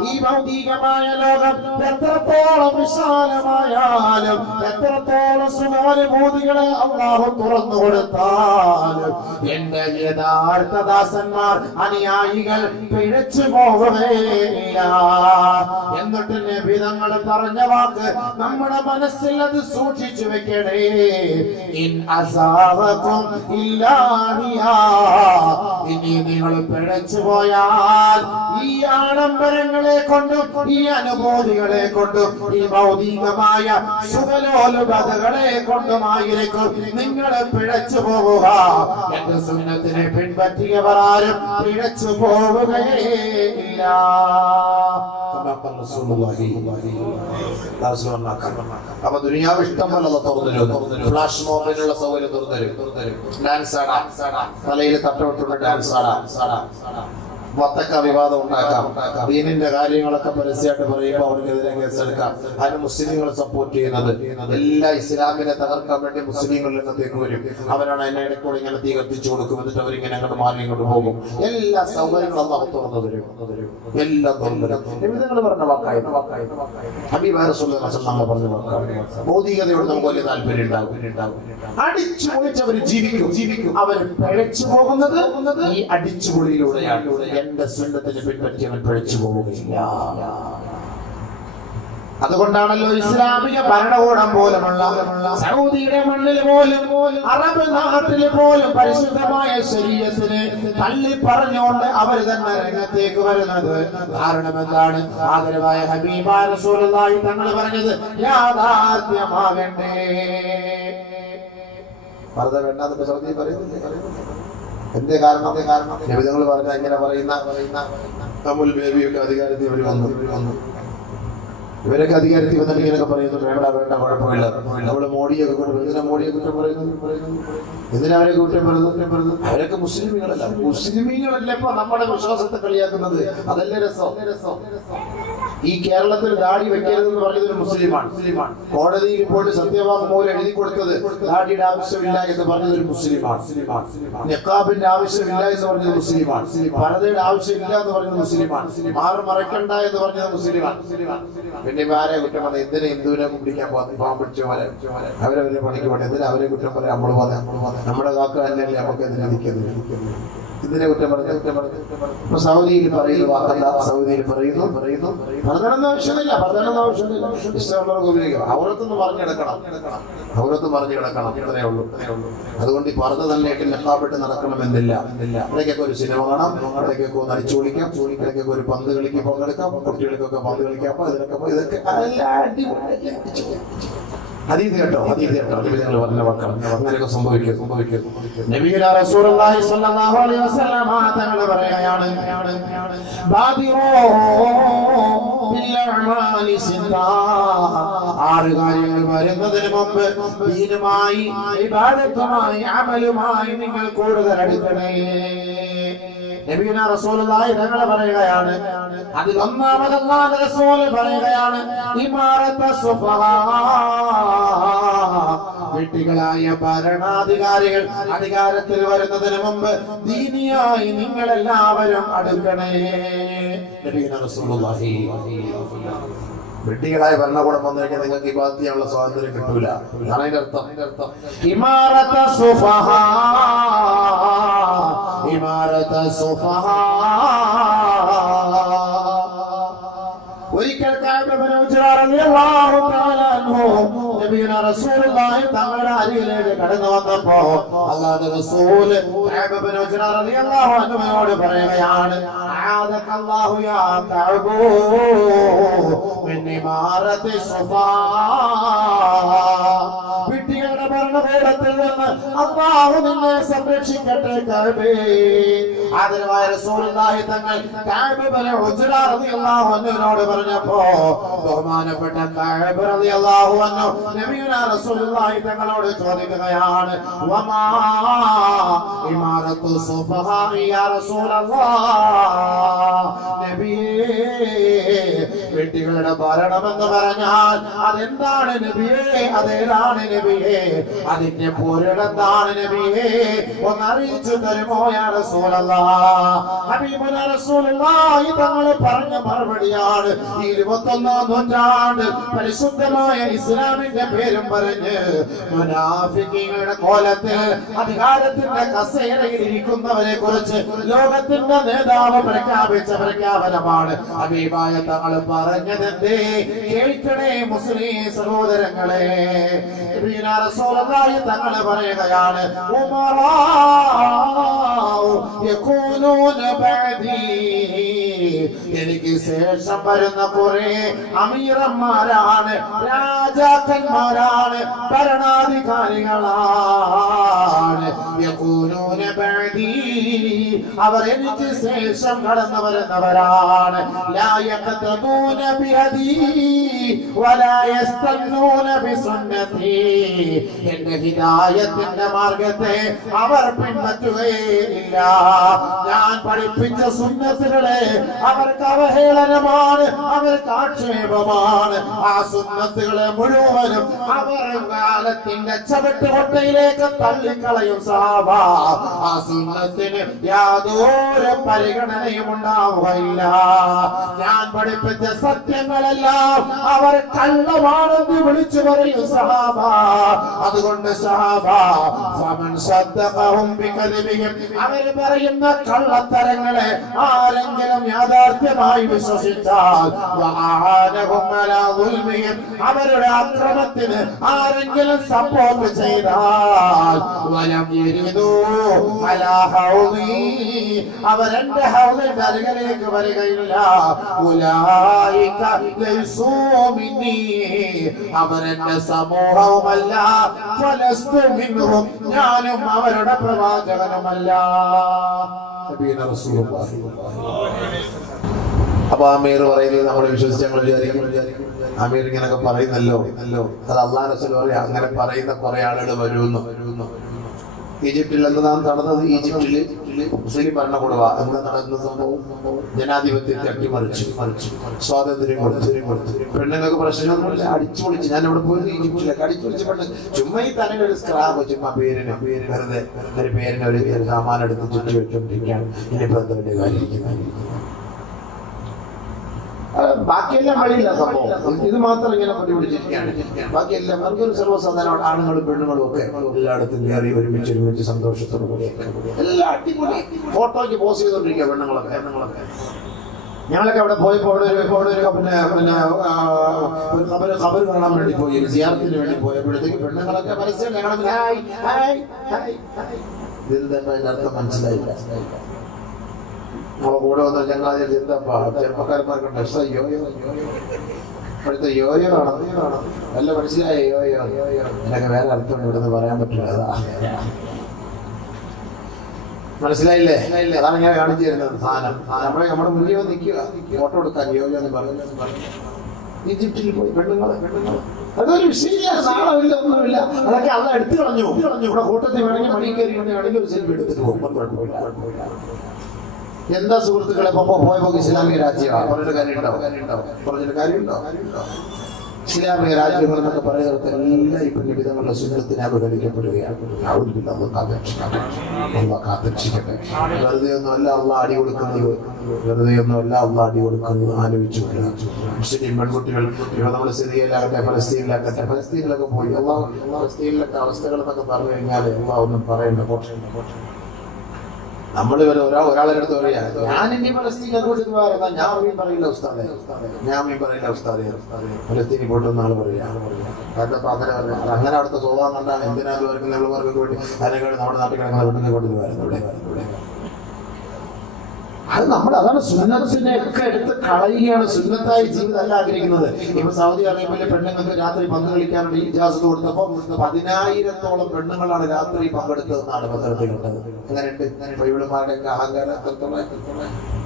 ഈ ഭൗതികമായ ലോകം എത്രത്തോളം വിശാലമായാലും, എത്രത്തോളം സുഖാനുഭൂതികളെ അല്ലാഹു തുറന്നു കൊടുത്താലും, എന്റെ യഥാർത്ഥ ദാസന്മാർ, അനുയായികൾ പിഴച്ചു പോവുകയില്ല. എന്നിട്ട് നബി തങ്ങൾ പറഞ്ഞ വാക്ക് നമ്മുടെ മനസ്സിൽ അത് സൂക്ഷിച്ചു വെക്കണേ. ഇൻ അസാവകും ഇല്ലാഹിയാ, ഇനി നിങ്ങൾ പിഴച്ചു പോയാൽ ഈ ആഡംബരങ്ങളെ കൊണ്ടും ഈ അനുഭൂതികളെ കൊണ്ടും ഈ ഭൗതികമായ സുഖലോലുപതകളെ കൊണ്ടുമായിരിക്കും നിങ്ങൾ പിഴച്ചു പോവുക. എന്റെ സുന്നത്തിനെ പിൻപറ്റിയവർ ആരും പിഴച്ചു പോവുകയില്ല. അപ്പൊ ദുനിയാവ് ഇഷ്ടം പോലെ തുറന്നു. ഫ്ലാഷ് മോബിലുള്ള സൗകര്യം തുറന്നു. ഡാൻസ് ആടാ, തലയിൽ തട്ടമിട്ടുള്ള ഡാൻസ് ആടാ, വത്തക്ക വിവാദം ഉണ്ടാക്കാം. ദീനിന്റെ കാര്യങ്ങളൊക്കെ പരസ്യമായിട്ട് പറയുമ്പോൾ അവർക്കെതിരെ കേസെടുക്കാം. അതിന് മുസ്ലിങ്ങൾ സപ്പോർട്ട് ചെയ്യുന്നത് എല്ലാ ഇസ്ലാമിനെ തകർക്കാൻ വേണ്ടി മുസ്ലിങ്ങൾ രംഗത്തേക്ക് വരും. അവരാണ് അതിനെ ഇടയ്ക്കൂടെ ഇങ്ങനെ തീ കത്തിച്ചു കൊടുക്കും. എന്നിട്ട് അവരിങ്ങനെ അങ്ങോട്ട് മാറി ഇങ്ങോട്ട് പോകും. എല്ലാ സൗകര്യങ്ങളും അല്ലാഹു തുറന്നു തരും. എല്ലാം തുറന്നു തരും. നിമിതങ്ങൾ പറഞ്ഞ വാക്കായി ഹബീബ് റസൂലുള്ളാഹി സ്വല്ലല്ലാഹു അലൈഹി വസല്ലം പറഞ്ഞ വാക്കാണ്. ഭൗതികതയോട് നമുക്ക് വലിയ താല്പര്യം ഉണ്ടാകും. അടിച്ചു പൊളിച്ചവർ ജീവിക്കും. അവർ പിഴച്ചു പോകുന്നത് ഈ അടിച്ചുപൊളിയിലൂടെയാണ്. എന്റെ സുന്നത്തിനെ പിൻപറ്റിയവൻ പിഴച്ചു പോവുകയില്ല. അതുകൊണ്ടാണല്ലോ ഇസ്ലാമിക ഭരണകൂടം പോലുമുള്ള സൗദിയുടെ മണ്ണിൽ പോലും, അറബ് നാട്ടിൽ പോലും പരിശുദ്ധമായ ശരീഅത്തിനെ തള്ളി പറഞ്ഞുകൊണ്ട് അവർ തന്നെ രംഗത്തേക്ക് വരുന്നത്. കാരണം എന്താണ്? ആദരവായ ഹബീബായ റസൂലുള്ളാഹി തങ്ങൾ പറഞ്ഞത് യാഥാർത്ഥ്യമാകണ്ടേ. വെറുതെ വേണ്ടാത്ത സൗദി പറയുന്നില്ലേ? എന്തേ കാരണം? നബിതങ്ങൾ പറഞ്ഞ ഇങ്ങനെ പറയുന്ന അമുൽ ബേബിയൊക്കെ അധികാരത്തിൽ അവർ വന്നു. ഇവരൊക്കെ അധികാരത്തിൽ വന്നിട്ട് ഇങ്ങനെയൊക്കെ പറയുന്നു, വേണ്ട വേണ്ട കുഴപ്പമില്ല, നമ്മള് മോഡിയൊക്കെ കൊണ്ട് എന്തിനാ മോഡിയെ കുറ്റം പറയുന്നത്? എന്തിനാ അവരെ കുറ്റം പറയുന്നത്? അവരൊക്കെ മുസ്ലിമീങ്ങളല്ല. മുസ്ലിമീങ്ങളല്ല ഇപ്പൊ നമ്മുടെ വിശ്വാസത്തെ കളിയാക്കുന്നത്. അതല്ലേ രസം. ഈ കേരളത്തിൽ ദാടി വെക്കരുതെന്ന് പറഞ്ഞത് ഒരു മുസ്ലിമാണ്. കോടതിയിൽ പോയിട്ട് സത്യവാങ്മൂലം എഴുതി കൊടുത്തത് ദാടിയുടെ ആവശ്യമില്ല എന്ന് പറഞ്ഞത് ഒരു മുസ്ലിമാണ്. നിഖാബിന്റെ ആവശ്യമില്ല എന്ന് പറഞ്ഞത് മുസ്ലിമാണ്. പരദയുടെ ആവശ്യമില്ല എന്ന് പറഞ്ഞത് മുസ്ലിമാണ്. മാറ് മറക്കണ്ട എന്ന് പറഞ്ഞത് മുസ്ലിമാണ്. പിന്നെ ആരെ കുറ്റം പറഞ്ഞത്? എന്തിനാ ഹിന്ദുവിനെ പിടിക്കാൻ പോകുന്നത്? പാവം പിടിച്ചവരെ അവരവരെ പണിക്ക് പോട്ടെ. എന്തിനാ അവരെ കുറ്റം പറയാം? നമ്മൾ നമ്മുടെ കാക്ക തന്നെയല്ലേ നമുക്ക് എന്തിനാ നിൽക്കുന്നത്? ഇതിനെ കുറ്റം പറഞ്ഞു. ഇപ്പൊ സൗദിയിൽ പറയുന്നു വാക്കല്ല, സൗദിയിൽ പറയുന്നു പറഞ്ഞണമെന്ന് ആവശ്യമില്ല. ഇഷ്ടമുള്ളവർക്ക് ഉപയോഗിക്കാം. ഔറത്തൊന്ന് പറഞ്ഞു കിടക്കണം, ഇത്രയേ ഉള്ളൂ. അതുകൊണ്ട് ഈ പറഞ്ഞ തന്നെയൊക്കെ നെക്കാപ്പെട്ട് നടക്കണമെന്നില്ല. ഇടയ്ക്കൊക്കെ ഒരു സിനിമ കാണാം, ഇടയ്ക്കൊക്കെ ഒന്ന് അടിച്ചു വിളിക്കാം, ഇടയ്ക്കൊക്കെ ഒരു പന്ത് കളിക്ക് പങ്കെടുക്കാം, കുട്ടികൾക്കൊക്കെ പന്ത് കളിക്കാം. ഇതൊക്കെ ഹദീസ് കേട്ടോ, നബികൾ പറഞ്ഞ വാക്കാണ്. അങ്ങനെയൊക്കെ സംഭവിക്കും. നബിയുന റസൂലുള്ളാഹി സ്വല്ലല്ലാഹു അലൈഹി വസല്ലം തങ്ങൾ പറയുകയാണ്, ബാദിറൂ ബിൽ അഅമാലി സിത്താ. 6 കാര്യങ്ങൾ വരുന്നതിന് മുമ്പ് ദീനുമായി, ഇബാദത്തുമായി, അമലുമായി നിങ്ങൾ കൂടുതൽ അടുക്കണേ. നബിയുന റസൂലുള്ളാഹി തങ്ങൾ പറയുകയാണ്, അതിൽ ഒന്നാമത് അല്ലാഹുവിന്റെ റസൂൽ പറയുകയാണ്, ഇമാറത്തു സുഫഹാ. വ്യക്തികളായ ഭരണാധികാരികൾ അധികാരത്തിൽ വരുന്നതിന് മുമ്പ് ദീനിയായി നിങ്ങൾ എല്ലാവരും അടുക്കണേ. നബിയുന റസൂലുള്ളാഹി വെട്ടികളായ ഭരണകൂടം വന്നു കഴിഞ്ഞാൽ നിങ്ങൾക്ക് ഇബാദത്ത് ചെയ്യാനുള്ള സ്വാതന്ത്ര്യം കിട്ടൂല. അതാണ് അതിന്റെ അർത്ഥം. ഇമാറത്ത് സുഫഹാ, ഇമാറത്ത് സുഫഹാ. ഒരിക്കൽ കഅബ ഇബ്നു ഉജ്റ റളിയല്ലാഹു തആല അൻഹു നബിയുന റസൂലുള്ളാഹി തങ്ങളുടെ അരികിലേക്ക് കടന്നു വന്നപ്പോ അല്ലാഹുവിന്റെ റസൂൽ കഅബ ഇബ്നു ഉജ്റ റളിയല്ലാഹു അൻഹുവിനോട് പറയുകയാണ്, ആദകല്ലാഹു യാ കഅബു മിൻ ഇമാറത്തി സുഫാ. വിട്ടികളുടെ ഭരണകൂടത്തിൽ നിന്ന് അല്ലാഹു നിന്നെ സംരക്ഷിക്കട്ടെ കഅബേ. ആദരവായ റസൂലുള്ളാഹി തങ്ങൾ കഅബ ഇബ്നു ഉജ്റ റളിയല്ലാഹു അൻഹുവിനോട് പറഞ്ഞപ്പോ ബഹുമാനപ്പെട്ട കഅബ റളിയല്ലാഹു അൻഹു നബിയുനാ റസൂലുള്ളാഹി തങ്ങളോട് ചോദിക്കുകയാണ്, വമാ ഇമാറത്തു സുഫഹാ യാ റസൂലല്ലാഹ്. നബിയേ, വെട്ടികളുടെ ഭരണം എന്ന് പറഞ്ഞാൽ അതെന്താണ് നബിയേ? അതേതാണ് നബിയേ? അതിന്റെ പൊരുളെന്താണ് നബിയേ? ഒന്ന് അറിയിച്ചു തരുമോ യാ റസൂലല്ലാഹ്? ഹബീബുനാ റസൂലുള്ളാഹി തങ്ങൾ പറഞ്ഞ മറുപടിയാണ്, 21-ാം നൂറ്റാണ്ട് പരിശുദ്ധമായ ഇസ്ലാമിന്റെ പേരും പറഞ്ഞ് മുനാഫിഖീങ്ങളുടെ കോലത്തിൽ അധികാരത്തിന്റെ കസേരയിൽ ഇരിക്കുന്നവരെ കുറിച്ച് ലോകത്തിന്റെ നേതാവ് പ്രഖ്യാപിച്ച പ്രഖ്യാപനമാണ്. ഹബീബായ തങ്ങൾ പറഞ്ഞതെന്തേ? കേൾക്കണേ മുസ്ലിം സഹോദരങ്ങളെ. നബിയുനാ റസൂലുള്ളാഹി തങ്ങൾ പറയുകയാണ്, ഉമറാ യകൂനൂന ബഅദി. എനിക്ക് ശേഷം വരുന്ന കുറെ അമീറന്മാരാണ്, രാജാക്കന്മാരാണ്, ഭരണാധികാരികളാണ്. യകൂനൂന ബഅദി, അവർ എനിക്ക് ശേഷം കടന്നു വരുന്നവരാണ്. ലാ യഖ്തദൂന ബിഹദി വലാ യസ്തന്നൂന ബിസുന്നതി. എന്റെ ഹിദായത്തിന്റെ മാർഗത്തെ അവർ പിൻപറ്റുകയില്ല. ഞാൻ പഠിപ്പിച്ച സുന്നത്തുകളെ അവർക്ക് അവഹേളനമാണ്, അവർക്ക് ആക്ഷേപമാണ്. ആ സുന്നത്തുകളെ മുഴുവനും അവർ കാലത്തിന്റെ ചവിട്ടുകൊട്ടയിലേക്ക് തള്ളിക്കളയും സഹാബ. ആ സുന്നത്തിന് യാതൊരു പരിഗണനയും ഉണ്ടാവുകയില്ല. ഞാൻ പഠിപ്പിച്ച സത്യങ്ങളെല്ലാം അവർ കള്ളമാണെന്ന് വിളിച്ചു പറയും സഹാബ. അതുകൊണ്ട് സഹാബ, ഫമൻ സദ്ദഖഹും ബികദിബിഹിം, അവർ പറയുന്ന കള്ളത്തരങ്ങളെ ആരെങ്കിലും യാഥാർത്ഥ്യമായി വിശ്വസിച്ചാൽ, വആനഹും അലാ ദുൽമിഹിം, അവരുടെ അക്രമത്തിന് ആരെങ്കിലും സപ്പോർട്ട് ചെയ്താൽ, വലം യരിദൂ അലാ ഹൗദി, അവർ എന്റെ ഹൗദിന്റെ അരികിലേക്ക് വരികയില്ല. ഉലൈക ലൈസൂ മിന്നീ, അവർ എന്റെ സമൂഹവുമല്ല. ഫലസ്തു മിൻഹും, ഞാനും അവരുടെ പ്രവാചകനുമല്ല. അപ്പൊ ആ മേർ പറയുന്നത് നമ്മൾ വിശ്വസിച്ച് ഞങ്ങൾ വിചാരിക്കും അമീർ ഇങ്ങനൊക്കെ പറയുന്നല്ലോ, അത് അള്ളാഹു റസൂൽ പറയാ അങ്ങനെ പറയുന്ന കുറെ ആളുകൾ വരുന്നു. ഈജിപ്തിൽ എന്താണ് നടന്നത്? ഈജിപ്തില് മുസ്ലിം ഭരണകൂടവാ എന്താ നടക്കുന്ന സംഭവം? ജനാധിപത്യത്തെ അട്ടിമറിച്ചു, സ്വാതന്ത്ര്യം കൊടുത്തു. പെണ്ണുങ്ങൾക്ക് പ്രശ്നമൊന്നുമില്ല, അടിച്ചു പൊളിച്ച്. ഞാൻ ഇവിടെ പോയത് ഈജിപ്തിലൊക്കെ അടിച്ചു പൊളിച്ച് പെണ്ണ് ചുമ്മാ ഈ തലയിൽ ഒരു സ്ക്രാബ് ചുമ്മാ പേരിന് വെറുതെ ഒരു പേരിന് ഒരു സാമാനം എടുത്ത് ചുറ്റി വെച്ചോണ്ടിരിക്കുകയാണ്. ഇനിയിപ്പോ എന്താ വലിയ കാര്യം? ബാക്കിയെല്ലാം വഴിയില്ല സംഭവം. ഇത് മാത്രം ഇങ്ങനെ പിടിച്ചിരിക്കുകയാണ്. ബാക്കിയെല്ലാം അവർക്കൊരു സർവ്വസാധാരണ ആണുങ്ങളും പെണ്ണുങ്ങളും ഒക്കെ എല്ലായിടത്തും കയറി ഒരുമിച്ച് സന്തോഷത്തോടു കൂടി എല്ലാം അടിപൊളി ഫോട്ടോയ്ക്ക് പോസ്റ്റ് ചെയ്തോണ്ടിരിക്കുക പെണ്ണുങ്ങളൊക്കെ. ഞങ്ങളൊക്കെ അവിടെ പോയപ്പോൾ അവിടെ ഒരു ഖബർ കാണാൻ വേണ്ടി പോയി, സിയാറത്തിന് വേണ്ടി പോയപ്പോഴത്തേക്ക് പെണ്ണുങ്ങളൊക്കെ പരസ്യം ഇതെന്താ അതിനർത്ഥം മനസ്സിലായില്ല. നമ്മളെ കൂടെ വന്ന ചങ്ങാതി എന്താ ചെറുപ്പക്കാരന്മാർക്കുണ്ട് ഇപ്പോഴത്തെ യോയോ ആണ്. നല്ല മനസ്സിലായ യോയോ എന്നൊക്കെ വേറെ അർത്ഥം ഇവിടുന്ന് പറയാൻ പറ്റില്ല. അതാ മനസ്സിലായില്ലേ? അതാണ് ഇങ്ങനെ കാണിച്ചു തരുന്നത് സാധനം. നമ്മുടെ മുന്നിൽ നിൽക്കുക, ഫോട്ടോ എടുക്കാൻ യോയോ എന്ന് പറഞ്ഞു. ഈജിപ്തിൽ പോയി പെണ്ണുങ്ങൾ അതൊരു വിഷയമില്ല, നാളമില്ല, ഒന്നുമില്ല. അതൊക്കെ അത് എടുത്തു കളഞ്ഞു. ഇവിടെ കൂട്ടത്തിൽ വേണമെങ്കിൽ മണി കയറി വേണമെങ്കിൽ ഒരു സെൽഫി എടുത്തിട്ട് പോകും, കുഴപ്പമില്ല. എന്താ സുഹൃത്തുക്കളെ പോയപ്പോ ഇസ്ലാമിക രാജ്യമാണ് പറഞ്ഞിട്ട് കാര്യമുണ്ടോ? ഇസ്ലാമിക രാജ്യങ്ങൾ എന്നൊക്കെ പറയുന്നവർക്ക് എല്ലാം ഇപ്പൊ നിബിധങ്ങളുടെ സുന്നത്തിനെ അവഗണിക്കപ്പെടുകയാണ്. കാത്തിരക്ഷിക്കട്ടെ. വെറുതെ ഒന്നും അല്ല അള്ളാഹ് അടി കൊടുക്കുന്നത്, ആലോചിച്ചു. മുസ്ലിം പെൺകുട്ടികൾ ഇപ്പൊ നമ്മുടെ സിറിയയിലാകട്ടെ ഫലസ്തീനിലൊക്കെ പോയി. ഫലസ്തീനിലൊക്കെ അവസ്ഥകൾ എന്നൊക്കെ പറഞ്ഞു കഴിഞ്ഞാൽ ഒന്നും പറയണ്ട. നമ്മൾ ഒരാളുടെ അടുത്ത് പറയാ ഞാൻ ഇനി ഫലസ്തീനെ കുറിച്ച് പറയുന്ന ഞാൻ മീൻ പറയില്ല ഉസ്താദെ, ഫലസ്തീനിൽ പോട്ടെന്ന് ആള് പറയാ. അങ്ങനെ അവിടുത്തെ സ്വഭാവം കണ്ടാണ് എന്തിനാലും അവർക്ക് വേണ്ടി അതിനേക്കാൾ നമ്മുടെ നാട്ടിൽ കിടക്കുന്ന പെണ്ണുങ്ങളെ കൊണ്ടുവരുന്നത്. അത് അതാണ് സുന്നത്തിനെ ഒക്കെ എടുത്ത് കളയുകയാണ്. സുന്നത്തായി ജീവിതം അല്ല ആഗ്രഹിക്കുന്നത്. ഇപ്പൊ സൗദി അറേബ്യയിലെ പെണ്ണുങ്ങൾക്ക് രാത്രി പന്ത് കളിക്കാനുള്ള ഇജാസത്ത് കൊടുത്തപ്പോ 10,000-ഓളം പെണ്ണുങ്ങളാണ് രാത്രി പങ്കെടുത്തതെന്നാണ് പത്രത്തിൽ കണ്ടത്. അങ്ങനെയുണ്ട് പൈവിളമാരുടെയൊക്കെ അഹങ്കാരം.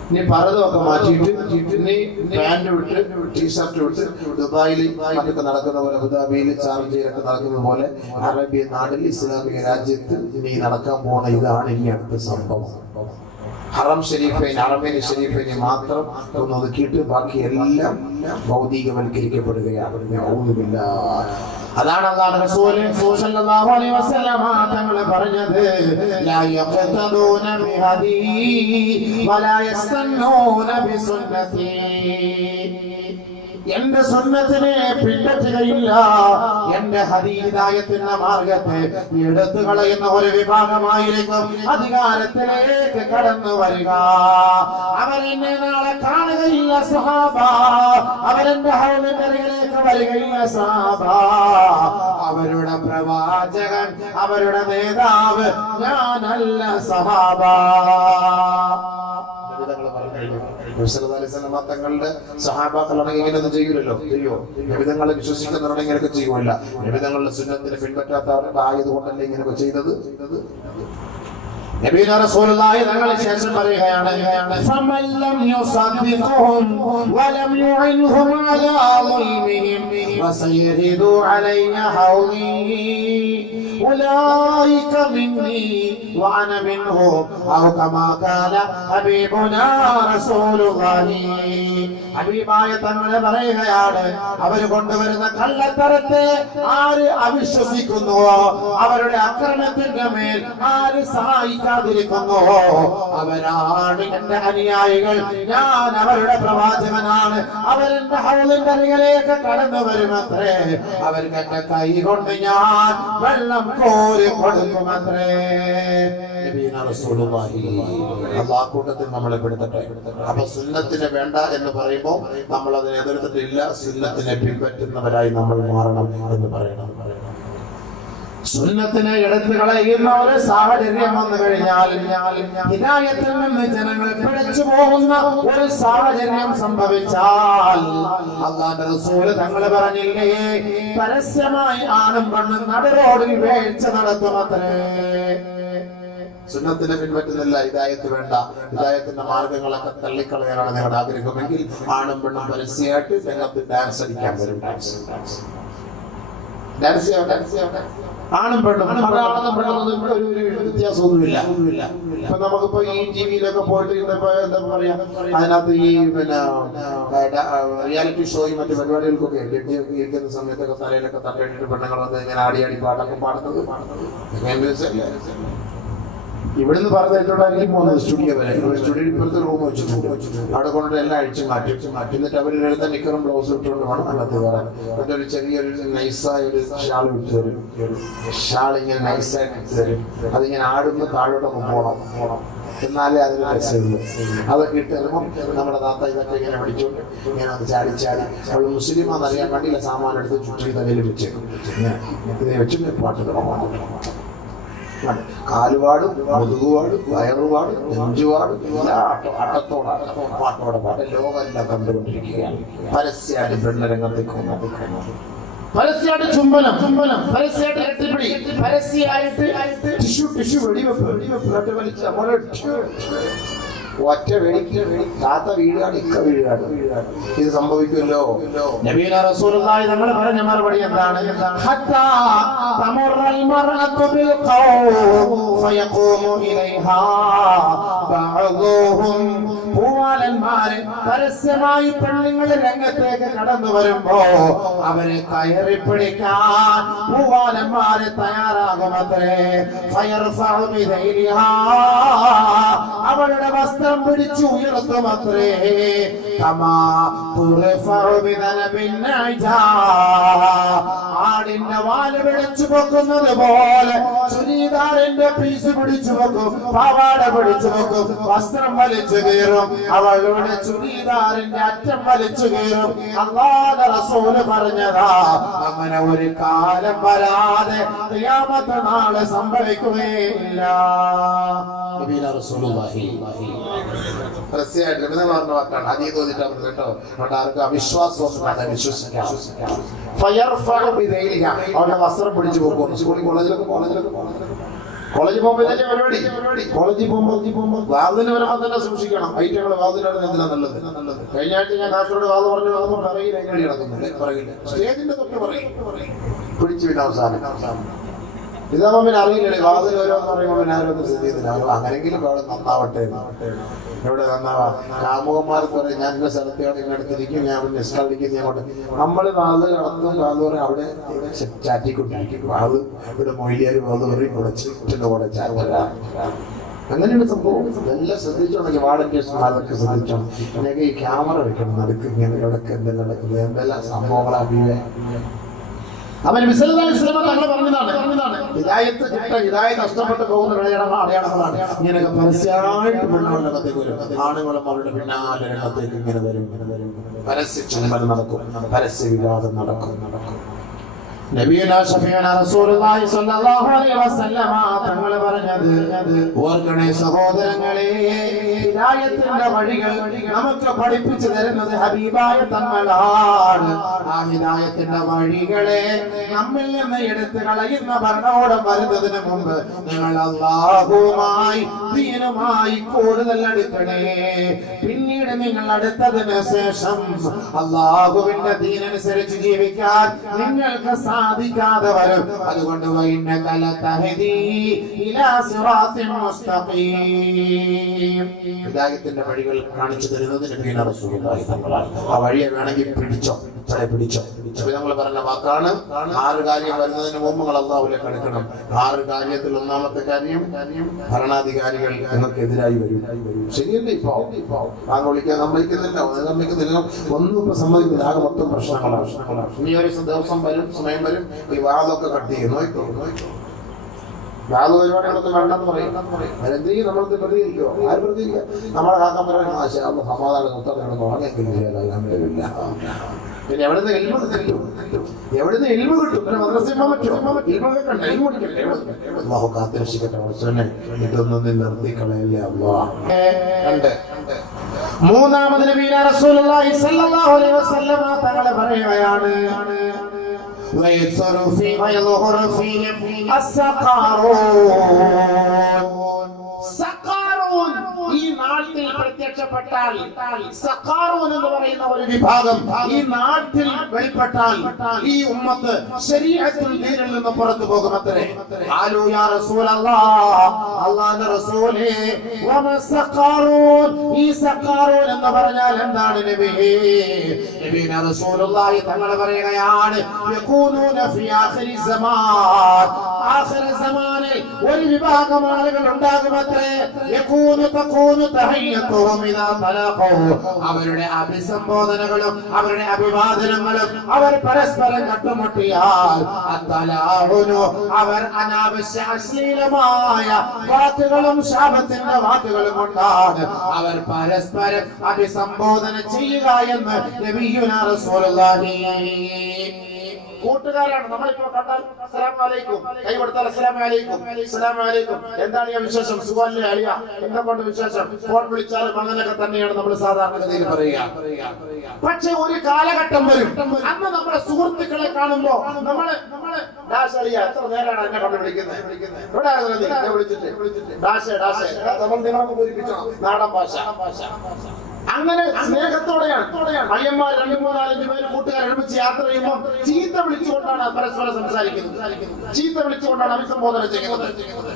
ഇനി പർദ്ദയൊക്കെ മാറ്റിയിട്ട് ഇനി പാന്റ് വിട്ട് ടീഷർട്ട് വിട്ട് ദുബായിൽ മറ്റൊക്കെ നടക്കുന്ന പോലെ, അബുദാബിയിൽ ഷാർജയിലൊക്കെ നടക്കുന്ന പോലെ അറേബ്യൻ നാട്ടിൽ ഇസ്ലാമിക രാജ്യത്ത് ഇനി നടക്കാൻ പോണ ഇതാണ് ഇനി അടുത്ത സംഭവം. ഹറമൈൻ ഷരീഫൈനെ മാത്രം ഒന്ന് ഒതുക്കിയിട്ട് ബാക്കി എല്ലാം ഭൗതികവൽക്കരിക്കപ്പെടുകയാണ്. അതാണ് അല്ലാഹു റസൂൽ സല്ലല്ലാഹു അലൈഹി വസല്ലം തങ്ങൾ പറഞ്ഞത്, ലാ യഖ്തദൂന ബിഹദീ വലാ യസ്തന്നൂന ബിസുന്നതി. എന്റെ സുന്നത്തിനെ പിൻപറ്റുകയില്ല, എന്റെ ഹദീദായത്തിന്റെ മാർഗത്തെ എടുത്തു കളയുന്ന ഒരു വിഭാഗമായിരിക്കും അധികാരത്തിലേക്ക് കടന്നു വരിക. അവരെന്നെ നാളെ കാണുകയില്ല സഹാബ, അവരെന്റെ ഹൗലിന്റെ അരികിലേക്ക് വരികയില്ല സഹാബ. അവരുടെ പ്രവാചകൻ, അവരുടെ നേതാവ് ഞാനല്ല സഹാബ. തങ്ങളുടെ സഹാബാക്കളാണെങ്കിൽ ഇങ്ങനെയൊന്നും ചെയ്യൂലല്ലോ. നബിതങ്ങളെ വിശ്വസിക്കുന്നവരുടെ ഇങ്ങനെയൊക്കെ ചെയ്യുമല്ല. നബിതങ്ങളുടെ സുന്നത്തിനെ പിൻപറ്റാത്തവരായതുകൊണ്ടല്ലേ ഇങ്ങനെയൊക്കെ ചെയ്തത്. നബിയുനാ റസൂലുള്ളാഹി തങ്ങളെ ശേഷം പറയുകയാണ്, ഫമല്ലം യുസദ്ദിഖുഹും വലം യുഇൻഹും അലാ ളുൽമിഹിം വസയരിദു അലൈന ഹൗലി ഉലൈക മിന്നി വഅന മിൻഹും ഔ കമാ ഖാല ഹബീബുനാ റസൂലുള്ളാഹി. ഹബീബായ തങ്ങളെ പറയുകയാണ്, അവർ കൊണ്ടുവരുന്ന കള്ളത്തരത്തെ ആര് അവിശ്വസിക്കുന്നുവോ, അവരുടെ അക്രമത്തിന്റെ മേൽ ആര് സഹായിക്കാതിരിക്കുന്നുവോ, അവരാണ് എന്റെ അനുയായികൾ. ഞാൻ അവരുടെ പ്രവാചകനാണ്. അവരെന്റെ ഹൗലിന്റെ അരികിലേക്ക് കടന്നു വരുമത്രേ. അവർക്ക് എന്റെ കൈ കൊണ്ട് ഞാൻ വെള്ളം കോരി കൊടുക്കുമത്രേ. അല്ലാഹു കൂട്ടത്തിൽ നമ്മളെ പെടുത്തട്ടെ. അപ്പൊ സുന്നത്തിനെ വേണ്ട എന്ന് പറയുമ്പോൾ നമ്മൾ അതിനെ എതിർത്തിട്ടില്ല. സുന്നത്തിനെ പിൻപറ്റുന്നവരായി നമ്മൾ മാറണം എന്ന് പറയണം. സുന്നത്തിനെ എടുത്തു കളയുന്ന ഒരു സാഹചര്യം വന്നു കഴിഞ്ഞാൽ ഹിദായത്തിൽ നിന്ന് ജനങ്ങൾ പിഴച്ചു പോകുന്ന ഒരു സാഹചര്യം സംഭവിച്ചാൽ അല്ലാഹുവിന്റെ റസൂൽ തങ്ങൾ പറഞ്ഞില്ലേ, പരസ്യമായി ആണും പെണ്ണും നട റോഡിൽ വീഴ്ച നടത്തുമത്രേ. സുന്നത്തിനെ പിൻപറ്റുന്നില്ല, ഹിദായത്ത് വേണ്ട, ഹിദായത്തിന്റെ മാർഗങ്ങളൊക്കെ തള്ളിക്കളയാനാണ് നിങ്ങളുടെ ആഗ്രഹമെങ്കിൽ ആണും പെണ്ണും പരസ്യമായിട്ട് രംഗത്ത് ഡാൻസ് അടിക്കാൻ വരും. ആണും പെണ്ണും ആണും പെണ്ണൊന്നും ഇവിടെ ഒരു വ്യത്യാസമൊന്നുമില്ല. ഇപ്പൊ നമുക്കിപ്പോ ഈ ടിവിയിലൊക്കെ പോയിട്ട് എന്താ പറയാ, അതിനകത്ത് ഈ പിന്നെ റിയാലിറ്റി ഷോയും മറ്റു പരിപാടികൾക്കൊക്കെ ലഡ്ജിയൊക്കെ ഇരിക്കുന്ന സമയത്തൊക്കെ തലയിലൊക്കെ തട്ടയിട്ടിട്ട് പെണ്ണുങ്ങൾ വന്ന് ഇങ്ങനെ ആടി പാട്ടൊക്കെ പാടുന്നത് ഇവിടുന്ന് പറഞ്ഞിട്ടുണ്ടായിരിക്കും പോകുന്നത് സ്റ്റുഡിയോ വരെ. സ്റ്റുഡിയോ ഇപ്പോഴത്തെ റൂം വെച്ചിട്ടുണ്ട്, അവിടെ കൊണ്ടിട്ട് എല്ലാം അഴിച്ചു മാറ്റി എന്നിട്ട് അവർ എഴുതാൻ നിക്കറും ബ്ലൗസ് ഇട്ടുകൊണ്ട് വേണം അകത്ത് കയറാൻ. എന്നിട്ട് ഒരു ചെറിയൊരു നൈസായ ഒരു ഷാൾ ഇട്ട് തരും, ഷാൾ ഇങ്ങനെ നൈസായിട്ട് ഇട്ട് തരും. അതിങ്ങനെ ആടുന്ന താഴോട്ടൊക്കെ പോകണം എന്നാലേ അതിന് രസമുള്ളൂ. അതൊക്കെ ഇട്ട് തരുമ്പം നമ്മുടെ താത്ത ഇതൊക്കെ ഇങ്ങനെ പിടിച്ചോണ്ട് ഇങ്ങനെ അത് ചാടി അവൾ മുസ്ലിമാന്ന് അറിയാൻ വേണ്ടിയില്ല സാമാനം എടുത്ത് ചുറ്റി തലയിൽ വെച്ചേക്കും. ഇങ്ങനെ ഇതിനെ വെച്ചിട്ട് പാട്ട് തുടങ്ങണം. കാലുപാടും മുതുകുപാടും വയറുപാടും നെഞ്ചുപാടും അട്ടത്തോടാണ് പാട്ടോടെ പാട്ട് ലോകമെല്ലാം കണ്ടുകൊണ്ടിരിക്കുകയാണ്. പരസ്യമായിട്ട് പെണ്ണരംഗത്തേക്ക് പരസ്യമായിട്ട് ചുംബനം, പരസ്യമായിട്ട് കെട്ടിപ്പിടി, പരസ്യമായിട്ട് ടിഷ്യൂ വെടിവെപ്പ് വലിച്ച ഒറ്റ വെടിക്ക് താത്ത വീഴുകയാണ്, ഇക്ക വീഴുകയാണ്. ഇത് സംഭവിക്കുമല്ലോ. നബിയുനാ റസൂലുള്ളാഹി തങ്ങൾ പറഞ്ഞ മറുപടി എന്താണ്? ഹത്താ തമറൽ മർഅതു ബിൽ ഖൗം ഫയഖൂമു ഇലൈഹാ ബഅദുഹും. പൂവാലന്മാര് പരസ്യമായി പെണ്ണുങ്ങൾ രംഗത്തേക്ക് കടന്നു വരുമ്പോ അവരെ കയറി പിടിക്കാൻ പൂവാലന്മാര് തയ്യാറാകുമത്രേ. ഫയർഫഉ ബിദൈലിഹാ, അവളുടെ വസ്ത്രം പിടിച്ചു ഉയർത്തുമത്രേ. ആടിന്റെ വാല് പിടിച്ചു പൊക്കുന്നത് പോലെ ചുരിദാറിന്റെ പീസ് പിടിച്ചു വെക്കും, പാവാട പിടിച്ചു വെക്കും, വസ്ത്രം വലിച്ചു കയറും, അവളുടെ ചുരിദാറിന്റെ അറ്റം വലിച്ചു കയറും. അല്ലാഹുവിന്റെ റസൂല് പറഞ്ഞതാ, അങ്ങനെ ഒരു കാലം വരാതെ ഖിയാമത്ത് നാളെ സംഭവിക്കുകയില്ല. പരസ്യമായിട്ട് പറഞ്ഞ വാക്കാണ്, അതീ തോന്നിട്ടാണ് കേട്ടോ. അവിടെ ആർക്കും അവിശ്വാസം വിശ്വസിക്കാം. അവരുടെ വസ്ത്രം പിടിച്ചു പോകുന്നു. സ്കൂളിൽ കോളേജിലൊക്കെ കോളേജിൽ പോകുമ്പോൾ ഇതല്ലേ പരിപാടി. കോളേജിൽ പോകുമ്പോൾ വാതിന് വരുമ്പോൾ തന്നെ സൂക്ഷിക്കണം. ഐറ്റങ്ങൾ വാതിലാണ് എന്തിനാ നല്ലത്. കഴിഞ്ഞ ആഴ്ച ഞാൻ കാസർഗോഡ് വാത് പറഞ്ഞു വന്നപ്പോൾ പറയില്ല, എങ്ങനെ നടക്കുന്നില്ല പറയില്ല, സ്റ്റേജിന്റെ തൊട്ട് പറയും, പിടിച്ചു വിട്ട അവസാനം. ഇതാകുമ്പോ പിന്നെ അറിയില്ലേ, വാതിൽ ഓരോന്ന് പറയുമ്പോൾ പിന്നെ ആരും സ്ഥിതിയില്ല. അങ്ങനെങ്കിലും അവിടെ നന്നാവട്ടെ, എവിടെ നന്നാവാ. കാമുകന്മാർക്ക് പറയും, ഞാൻ എന്റെ സ്ഥലത്തോടെ ഇങ്ങനെ അടുത്തിരിക്കും, ഞാൻ അവിടെ നിസ്കാരിക്കും, ഞാൻ കൊണ്ട് നമ്മൾ വാത് കടത്തും, വാത് പറയും അവിടെ ചാറ്റിക്കൊണ്ടിരിക്കും. വാത് ഇവിടെ മൊയിലിയാർ വാത് പറയും, ഇവിടെ ചുറ്റിന്റെ കൂടെ ചാര. അങ്ങനെയാണ് സംഭവം. എല്ലാം ശ്രദ്ധിച്ചോണെങ്കിൽ വാടക അതൊക്കെ ശ്രദ്ധിച്ചോണം. എനിക്ക് ഈ ക്യാമറ വെക്കണം നടുക്ക്, ഇങ്ങനെ ഇവിടൊക്കെ എന്തെല്ലാം നടക്കുന്നത്, എന്തെല്ലാം സംഭവങ്ങളാണ്. അവൻ തങ്ങൾ പറഞ്ഞതാണ്, ഹിദായത്ത് നഷ്ടപ്പെട്ടു പോകുന്ന അടയാളങ്ങളാണ് ഇങ്ങനെയൊക്കെ പരസ്യമായിട്ട് പെണ്ണുങ്ങളുടെ രംഗത്തേക്ക് വരും. ആണുങ്ങളും അവരുടെ പിന്നാലെ രംഗത്തേക്ക് ഇങ്ങനെ വരും. പരസ്യ ചുംബനം നടക്കും, പരസ്യ വിവാദം നടക്കും. നബിയുനാ ശഫീഉനാ റസൂലുള്ളാഹി സ്വല്ലല്ലാഹു അലൈഹി വസല്ലമ തങ്ങൾ പറഞ്ഞത്, ഓർക്കണേ സഹോദരങ്ങളെ, ഹിദായത്തിന്റെ വഴികൾ നമുക്ക് പഠിപ്പിച്ചു തരുന്നത് ഹബീബായ തങ്ങളാണ്. ആ ഹിദായത്തിന്റെ വഴികളെ നമ്മിൽ നിന്ന് എടുത്തു കളയുന്ന ഭരണകൂടം വരുന്നതിന് മുമ്പ് നിങ്ങൾ അല്ലാഹുവുമായി ദീനുമായി കൂടുതൽ അടുക്കണേ. പിന്നീട് നിങ്ങൾ അടുത്തതിന് ശേഷം അല്ലാഹുവിന്റെ ദീനനുസരിച്ച് ജീവിക്കാൻ നിങ്ങൾക്ക് സാധിക്കാതെ വരും. അതുകൊണ്ട് ഹിദായത്തിന്റെ വഴികൾ കാണിച്ചു തരുന്നത് നബിയുനാ റസൂലുള്ളാഹി തങ്ങളാണ്. ആ വഴിയെ വേണമെങ്കിൽ പിടിച്ചോ. നമ്മൾ പറഞ്ഞ വാക്കാണ്, 6 കാര്യം വരുന്നതിന് മുമ്പ് നിങ്ങൾ അല്ലാഹുവിലേക്ക് അടുക്കണം. 6 കാര്യത്തിൽ ഒന്നാമത്തെ കാര്യം, ഭരണാധികാരികൾ നിങ്ങൾക്കെതിരായി വരും. ശരിയല്ലേ? ഇപ്പൊ താങ്കൾ വിളിക്കാൻ സമ്മതിക്കുന്നില്ല, ഒന്നും ഇപ്പൊ സമ്മതിക്കുന്നില്ല. ആകെ മൊത്തം പ്രശ്നങ്ങളാണ്. ഇനി ഒരു ദിവസം വരും, സമയം വരും, ഈ വാദമൊക്കെ കട്ട് ചെയ്യും. വാദ പരിപാടികളൊക്കെ വേണ്ടെന്ന് പറയും. അതെന്തെങ്കിലും നമ്മളത് പ്രതികരിക്കുമോ? ആര് പ്രതികരിക്കുക? നമ്മളെ കാക്കാൻ പറയുന്നത് സമാധാനം മുത്തറിയണമെന്ന് പറഞ്ഞില്ല. പിന്നെ എവിടുന്ന് എൽമ കിട്ടും? എവിടുന്ന് എൽമ കിട്ടും? പിന്നെ മദ്രസയിൽ പോകാൻ പറ്റുമോ? ഇൽമൊക്കെ കണ്ട എൽമ പഠിക്കട്ടെ. അല്ലാഹു കാത്തിരക്ഷിക്കട്ടെ. ഇതൊന്നും നിർത്തി കളയല്ലേ അല്ലാഹ്. മൂന്നാമത് നബിയുനാ റസൂലുള്ളാഹി സ്വല്ലല്ലാഹു അലൈഹി വസല്ലമ തങ്ങൾ പറയുകയാണ്, ويظهر فيهم السقارون. നാട്ടിൽ പ്രത്യക്ഷപ്പെട്ടാൽ, സഖാറൂൻ എന്ന് പറയുന്ന ഒരു വിഭാഗം ഈ നാട്ടിൽ വെളിപ്പെട്ടാൽ ഈ ഉമ്മത്ത് ശരീഅത്തുൽ ദീനിൽ നിന്ന് പുറത്തു പോകുമത്രേ. ഖാലൂ യാ റസൂലല്ലാഹ്, അല്ലാഹുവിന്റെ റസൂലേ, വമാ സഖാറൂൻ, ഈ സഖാറൂൻ എന്ന് പറഞ്ഞാൽ എന്താണ് നബിയേ? നബിന റസൂലുള്ളാഹി തങ്ങൾ പറയുകയാണ്, യകൂനൂന ഫി ആഖിരി സമാൻ, ആഖിരി സമാനിൽ ഒരു വിഭാഗം ആളുകൾ ഉണ്ടാകുമത്രേ. യകൂനു തകൂനു തഹയ്യതുഹും ഇദാ തലഖൂ, അവരുടെ അഭിസംബോധനകളും അവരുടെ അഭിവാദനങ്ങളും അവർ പരസ്പരം കണ്ടുമുട്ടിയാൽ, അത്തലാഉനു, അവർ അനാവശ്യ അശ്ലീലമായ വാക്കുകളും ശാപത്തിന്റെ വാക്കുകളും കൊണ്ടാണ് അവർ പരസ്പരം അഭിസംബോധന ചെയ്യുക എന്ന് നബിയുനാ റസൂലുള്ളാഹി. കൂട്ടുകാരാണ് നമ്മളിപ്പോ കണ്ടാൽ അസ്സലാമു അലൈക്കും, കൈ കൊടുത്താൽ അസ്സലാമു അലൈക്കും, അസ്സലാമു അലൈക്കും, എന്താണ് ഈ വിശേഷം, സുഖമല്ലേ അലിയ, എന്നെ കൊണ്ട് വിശേഷം, ഫോൺ വിളിച്ചാലും അങ്ങനെയൊക്കെ തന്നെയാണ് നമ്മൾ സാധാരണഗതിയിൽ പറയുക. പക്ഷെ ഒരു കാലഘട്ടം വരും, അന്ന് നമ്മുടെ സുഹൃത്തുക്കളെ കാണുമ്പോ നമ്മള് എത്ര നേരാണ് എന്നെ കൊണ്ട് വിളിക്കുന്നത്, എവിടെ വിളിച്ചിട്ട് നാടൻ ഭാഷ. അങ്ങനെ സ്നേഹത്തോടെയാണ് പയ്യന്മാർ 2-3-4 പേര് കൂട്ടുകാർ ഒരുമിച്ച് യാത്ര ചെയ്യുമ്പോൾ ചീത്ത വിളിച്ചുകൊണ്ടാണ് പരസ്പരം സംസാരിക്കുന്നത്, ചീത്ത വിളിച്ചുകൊണ്ടാണ് അഭിസംബോധന ചെയ്യുന്നത്.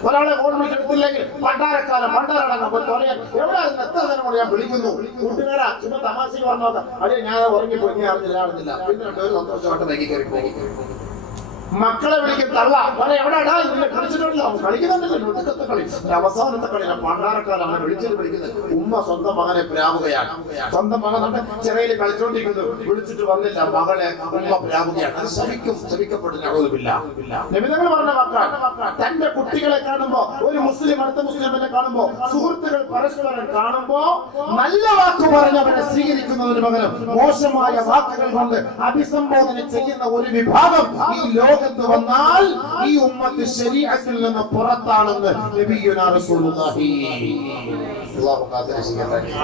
ഒരാളെ ഫോൺ വിളിച്ചെടുത്തില്ലെങ്കിൽ പണ്ടാരക്കാലം പണ്ടാരടങ്ങാൻ പറയാൻ എവിടെ എത്ര നേരം കൊണ്ട് ഞാൻ വിളിക്കുന്നു, കൂട്ടുകാരാ ചുമ്മാ തമാശക്ക് പറഞ്ഞോക്കാം, അതെ ഞാൻ ഉറങ്ങിപ്പോയി, ഞാൻ അറിഞ്ഞില്ല, പിന്നെ ഒരു സന്തോഷമായിട്ട് വൈകി കയറി. മക്കളെ വിളിക്കും തള്ള, എവിടെടാ നിന്നെ കളിച്ചിട്ടില്ല, കളിക്കുന്നുണ്ടല്ലോ കളി, അവസാനത്തെ കളി പണ്ടാരക്കാലാണ് വിളിക്കുന്നത്. ഉമ്മ സ്വന്തം മകനെ പ്രാവുകയാണ്, സ്വന്തം മകൻ നമ്മുടെ ചെറിയിൽ കളിച്ചോണ്ടിരിക്കുന്നു, വിളിച്ചിട്ട് വന്നില്ല, മകളെ ഉമ്മ പ്രാവുകയാണ്. അത് ശപിക്കപ്പെടുന്ന നിമിതങ്ങൾ പറഞ്ഞ വാക്കാണ്. തന്റെ കുട്ടികളെ കാണുമ്പോ, ഒരു മുസ്ലിം അടുത്ത മുസ്ലിമിനെ കാണുമ്പോ, സുഹൃത്തുക്കൾ പരസ്പരം കാണുമ്പോ നല്ല വാക്ക് പറഞ്ഞവരെ സ്വീകരിക്കുന്നതിന് പകരം മോശമായ വാക്കുകൾ കൊണ്ട് അഭിസംബോധന ചെയ്യുന്ന ഒരു വിഭാഗം ഈ ലോകത്ത് വന്നാൽ ഈ ഉമ്മത്ത് ശരീഅത്തിൽ നിന്ന് പുറത്താണെന്ന് നബിയുനാ റസൂലുള്ളാഹി.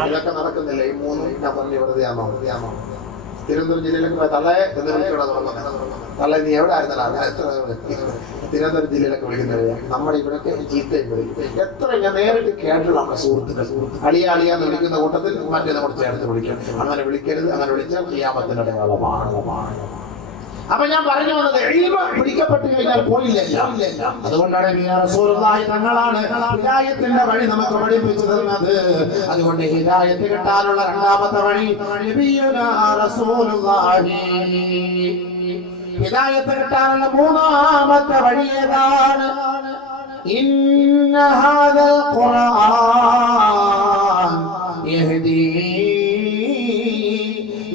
ഇതൊക്കെ നടക്കുന്നില്ല. ഈ മൂന്നും ഞാൻ പറഞ്ഞു വെറുതെയാണോ? തിരുവനന്തപുരം ജില്ലയിലൊക്കെ തള്ളേ എന്ന് വിളിക്കണോ തുടങ്ങുന്നത്? തള്ളേ നീ എവിടെ ആയിരുന്നല്ലോ, അങ്ങനെ എത്ര തിരുവനന്തപുരം ജില്ലയിലൊക്കെ വിളിക്കുന്നത്. നമ്മുടെ ഇവിടെയൊക്കെ ചീത്തയും വിളിക്കും. എത്ര ഞാൻ നേരിട്ട് കേട്ടുള്ള നമ്മുടെ സുഹൃത്തുക്കൾ അളിയാന്ന് വിളിക്കുന്ന കൂട്ടത്തിൽ മറ്റേ നമ്മൾ ചേർത്ത് വിളിക്കും. അങ്ങനെ വിളിക്കരുത്, അങ്ങനെ വിളിച്ചാൽ ഖിയാമത്തിന്റെ അടയാളമാണ്. അപ്പൊ ഞാൻ പറഞ്ഞു വന്നത്, ഇൽമ പിടിക്കപ്പെട്ടു കഴിഞ്ഞാൽ പോയില്ല. അതുകൊണ്ടാണ് റസൂലുള്ളാഹി തങ്ങളാണ് ഹിദായത്തിന്റെ വഴി നമുക്ക് പഠിപ്പിച്ചു തന്നത്. അതുകൊണ്ട് ഹിദായത്ത് കിട്ടാനുള്ള രണ്ടാമത്തെ വഴി നബിയുനാ റസൂലുള്ളാഹി. ഹിദായത്ത് കിട്ടാനുള്ള മൂന്നാമത്തെ വഴി ഏതാണ്? ഇന്ന ഹാദൽ ഖുർആൻ യഹ്ദീ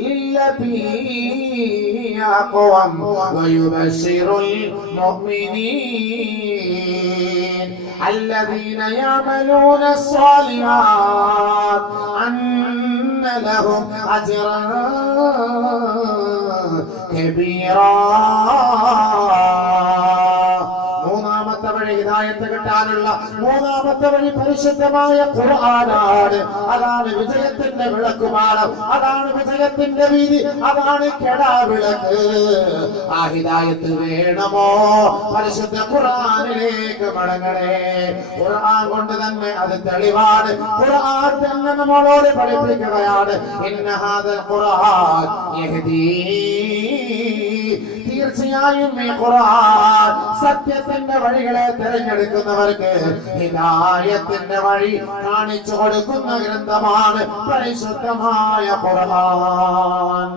ലില്ലതീ أقوم ويبشر المؤمنين الذين يعملون الصالحات أن لهم أجرا كبيرا. ഹിദായത്ത് കിട്ടാനുള്ള മൂന്നാമത്തെ വഴി പരിശുദ്ധമായ ഖുർആനാണ്. അതാണ് വിജയത്തിന്റെ വിളക്കുമാടം, അതാണ് വിജയത്തിന്റെ വീതി, അതാണ് കെടാവിളക്ക്. ആ ഹിദായത്ത് വേണമോ? പരിശുദ്ധ ഖുർആനിലേക്ക് മടങ്ങണേ. ഖുർആൻ കൊണ്ട് തന്നെ അത് തെളിവാണ്. ഖുർആൻ തന്നെ നമ്മളോട് പഠിപ്പിക്കുകയാണ്, ഇന്ന ഹാദൽ ഖുർആൻ യഹ്ദീ. തീർച്ചയായും ഈ ഖുർആൻ സത്യത്തിന്റെ വഴികളെ തിരഞ്ഞെടുക്കുന്നവർക്ക് ഹിദായത്തിന്റെ വഴി കാണിച്ചു കൊടുക്കുന്ന ഗ്രന്ഥമാണ് പരിശുദ്ധമായ ഖുർആൻ.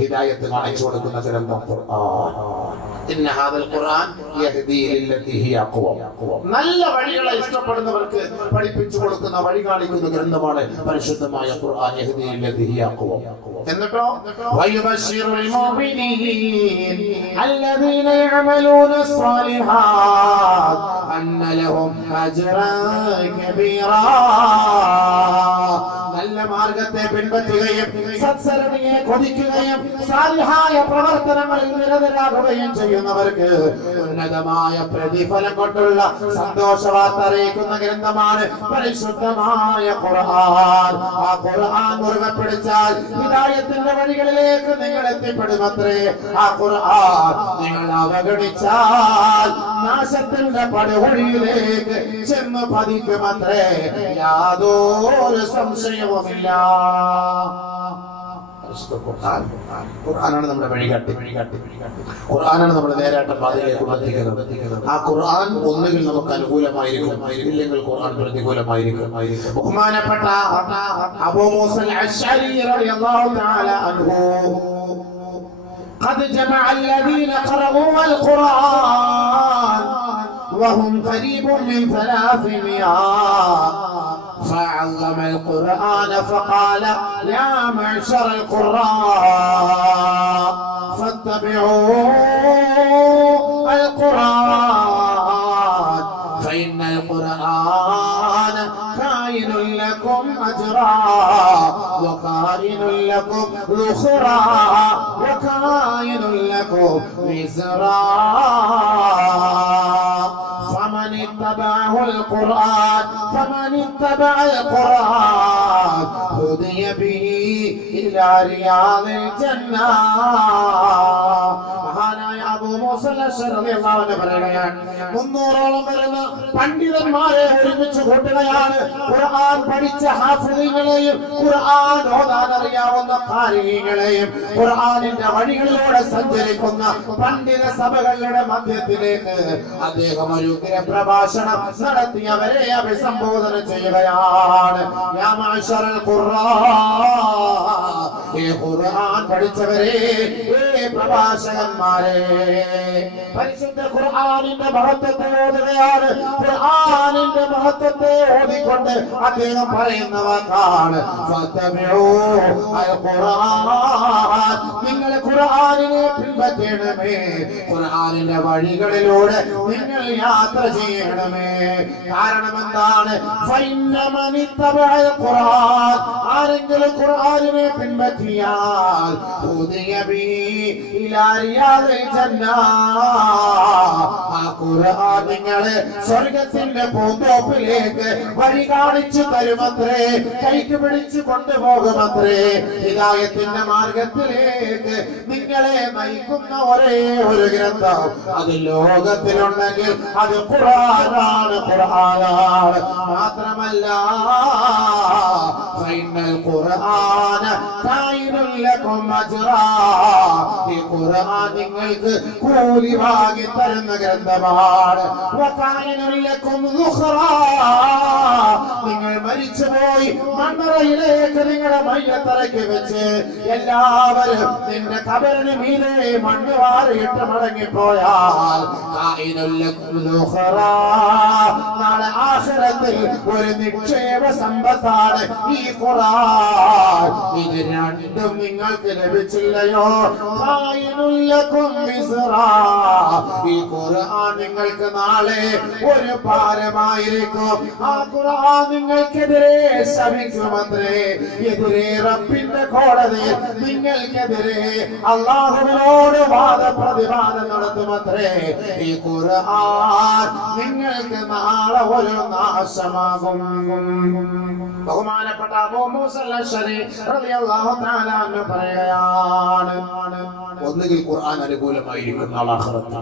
ഹിദായത്ത് കാണിച്ചു കൊടുക്കുന്ന ഗ്രന്ഥം ഖുർആൻ. ഇന്ന ഹാദൽ ഖുർആൻ യഹ്ദീ ലില്ലതി ഹിയ അഖ്വം. നല്ല വഴികളെ ഇഷ്ടപ്പെടുന്നവർക്ക് പഠിപ്പിച്ചു കൊടുക്കുന്ന വഴി കാണിക്കുന്ന ഗ്രന്ഥമാണ് പരിശുദ്ധമായ ഖുർആൻ. യഹ്ദീ ലില്ലതി ഹിയ അഖ്വം. എന്നിട്ടോ വയുബശ്ശിറുൽ മുഅ്മിനീൻ അല്ലദീന യഅമലൂന സ്വാലിഹാത്ത് അന്ന ലഹും അജ്റൻ കബീറാ. നല്ല മാർഗത്തെ പിൻപറ്റുകയും സത്സരണിയെ കൊതിക്കുകയും സാലിഹായ പ്രവർത്തനങ്ങളിൽ നിരതരാകുകയും ചെയ്യുന്നവർക്ക് ഉന്നതമായ പ്രതിഫലം കൊണ്ടുള്ള സന്തോഷവാർത്ത അറിയിക്കുന്ന ഗ്രന്ഥമാണ് പരിശുദ്ധമായ ഖുർആൻ. ആ ഖുർആൻ മുറുകെ പിടിച്ചാൽ ഹിദായത്തിന്റെ വഴികളിലേക്ക് നിങ്ങൾ എത്തിപ്പെടുമത്രേ. ആ ഖുർആൻ നിങ്ങൾ അവഗണിച്ചാൽ നാശത്തിന്റെ പടുകുഴിയിലേക്ക് ചെന്ന് പതിക്കുമത്രേ. യാതൊരു സംശയവുമില്ല. ഖുർആനാണ് നമ്മുടെ വഴികാട്ടി. ഖുർആനാണ് നമ്മുടെ നേരാട്ട പാതയിലേക്ക് എത്തിക്കുന്നത്. ആ ഖുർആൻ ഒന്നുകിൽ നമുക്ക് അനുകൂലമായിരിക്കും, ഇല്ലെങ്കിൽ ഖുർആൻ പ്രതികൂലമായിരിക്കും. ബഹുമാനപ്പെട്ട അബൂ മൂസൽ അശ്അരി റളിയല്ലാഹു തആല അൻഹു قد جمع الذين قرأوا القرآن وهم قريب من 300 فعظم القرآن فقال يا معشر القراء فاتبعوا القرآن فإن القرآن كائن لكم أجرا وكائن لكم ذخرا وكائن لكم وزرا فمن اتبعه القرآن هدي به إلى رياض الجنة. മഹാനായ അബൂ മൂസ അശ്അരി റളിയല്ലാഹു അൻഹു പറയുകയാണ്, 300ഓളം വരുന്ന പണ്ഡിതന്മാരെ ഒരുമിച്ച് കൂട്ടുകയാണ്. ഖുർആൻ പഠിച്ച ഹാഫിളുകളെയും ഖുർആൻ ഓതാൻ അറിയാവുന്ന ഖാരികളെയും ഖുർആനിന്റെ വഴികളിലൂടെ സഞ്ചരിക്കുന്ന പണ്ഡിത സഭകളുടെ മധ്യത്തിലേക്ക് അദ്ദേഹം ഒരു പ്രഭാഷണം നടത്തി അവരെ അഭിസംബോധന ചെയ്യുകയാണ്. യാ മഅശറൽ ഖുർആൻ പഠിച്ചവരെ, പ്രഭാഷകന്മാരെ, പരിശുദ്ധ ഖുർആനിന്റെ മഹത്വത്തെ ഓതുകയാണ്. ഖുർആനിന്റെ മഹത്വത്തെ ഓതിക്കൊണ്ട് അദ്ദേഹം പറയുന്ന വാക്കാണ് നിങ്ങൾ ഖുർആനിനെ പിൻപറ്റണമേ, ഖുർആനിന്റെ വഴികളിലൂടെ നിങ്ങൾ യാത്ര ചെയ്യണമേ. കാരണം എന്താണ്? ആരെങ്കിലും ഖുർആനിനെ പിൻപറ്റിയാൽ നിങ്ങളെ സ്വർഗത്തിന്റെ പൂന്തോപ്പിലേക്ക് വഴി കാണിച്ചു തരുമത്രേ, കൈക്ക് പിടിച്ചു കൊണ്ടുപോകുമത്രേ. ഹിദായത്തിന്റെ മാർഗത്തിലേക്ക് നിങ്ങളെ നയിക്കുന്ന ഒരേ ഒരു ഗ്രന്ഥം അത് ലോകത്തിലുണ്ടെങ്കിൽ അത് ഖുർആനാണ്. ഖുർആനാണ് മാത്രമല്ല, ഫൈനൽ ഖുർആന ഖൈറുൽ ലക്കും അജ്റാ. ഈ ഖുർആൻ നിങ്ങൾക്ക് കൂലി വാങ്ങി തരുന്ന ഗ്രന്ഥമാണ്. വഖൈറുൽ ലക്കും ദുഖറാ. നിങ്ങൾ മരിച്ചുപോയി മണ്ണറയിലേക്ക് നിങ്ങളുടെ മയ്യത്തറയ്ക്ക് വെച്ച് എല്ലാവരും നിന്റെ ഖബറിന് മീതെ മണ്ണ് വാരിയിട്ട് മടങ്ങിപ്പോയാൽ നാളെ ആഖിറത്തിൽ ഒരു നിക്ഷേപ സമ്പത്താണ് ഈ ഖുർആൻ. ഇത് രണ്ടും നിങ്ങൾക്ക് ലഭിച്ചില്ലയോ? ഈ ഖുർആൻ നിങ്ങൾക്ക് നാളെ ഒരു ഭാരമായിരിക്കും. ആ ഖുർആൻ നിങ്ങൾക്കെതിരെ ശപിക്കുമത്രേ. എതിരെ റബ്ബിന്റെ കോടതിയിൽ നിങ്ങൾക്കെതിരെ അല്ലാഹുവിനോട് വാദപ്രതിവാദം നടത്തുമത്രേ. ഈ ഖുർആൻ നിങ്ങൾക്ക് നാളെ ഒരു നാശമാകും. ബഹുമാനപ്പെട്ട അബൂ മൂസ അശ്അരി റളിയല്ലാഹു തആല അൻഹു പറയുകയാണ്, ഒന്നുകിൽ ഖുർആൻ അനുകൂലമായിരിക്കും നാളെ ആഖിറത്തിൽ.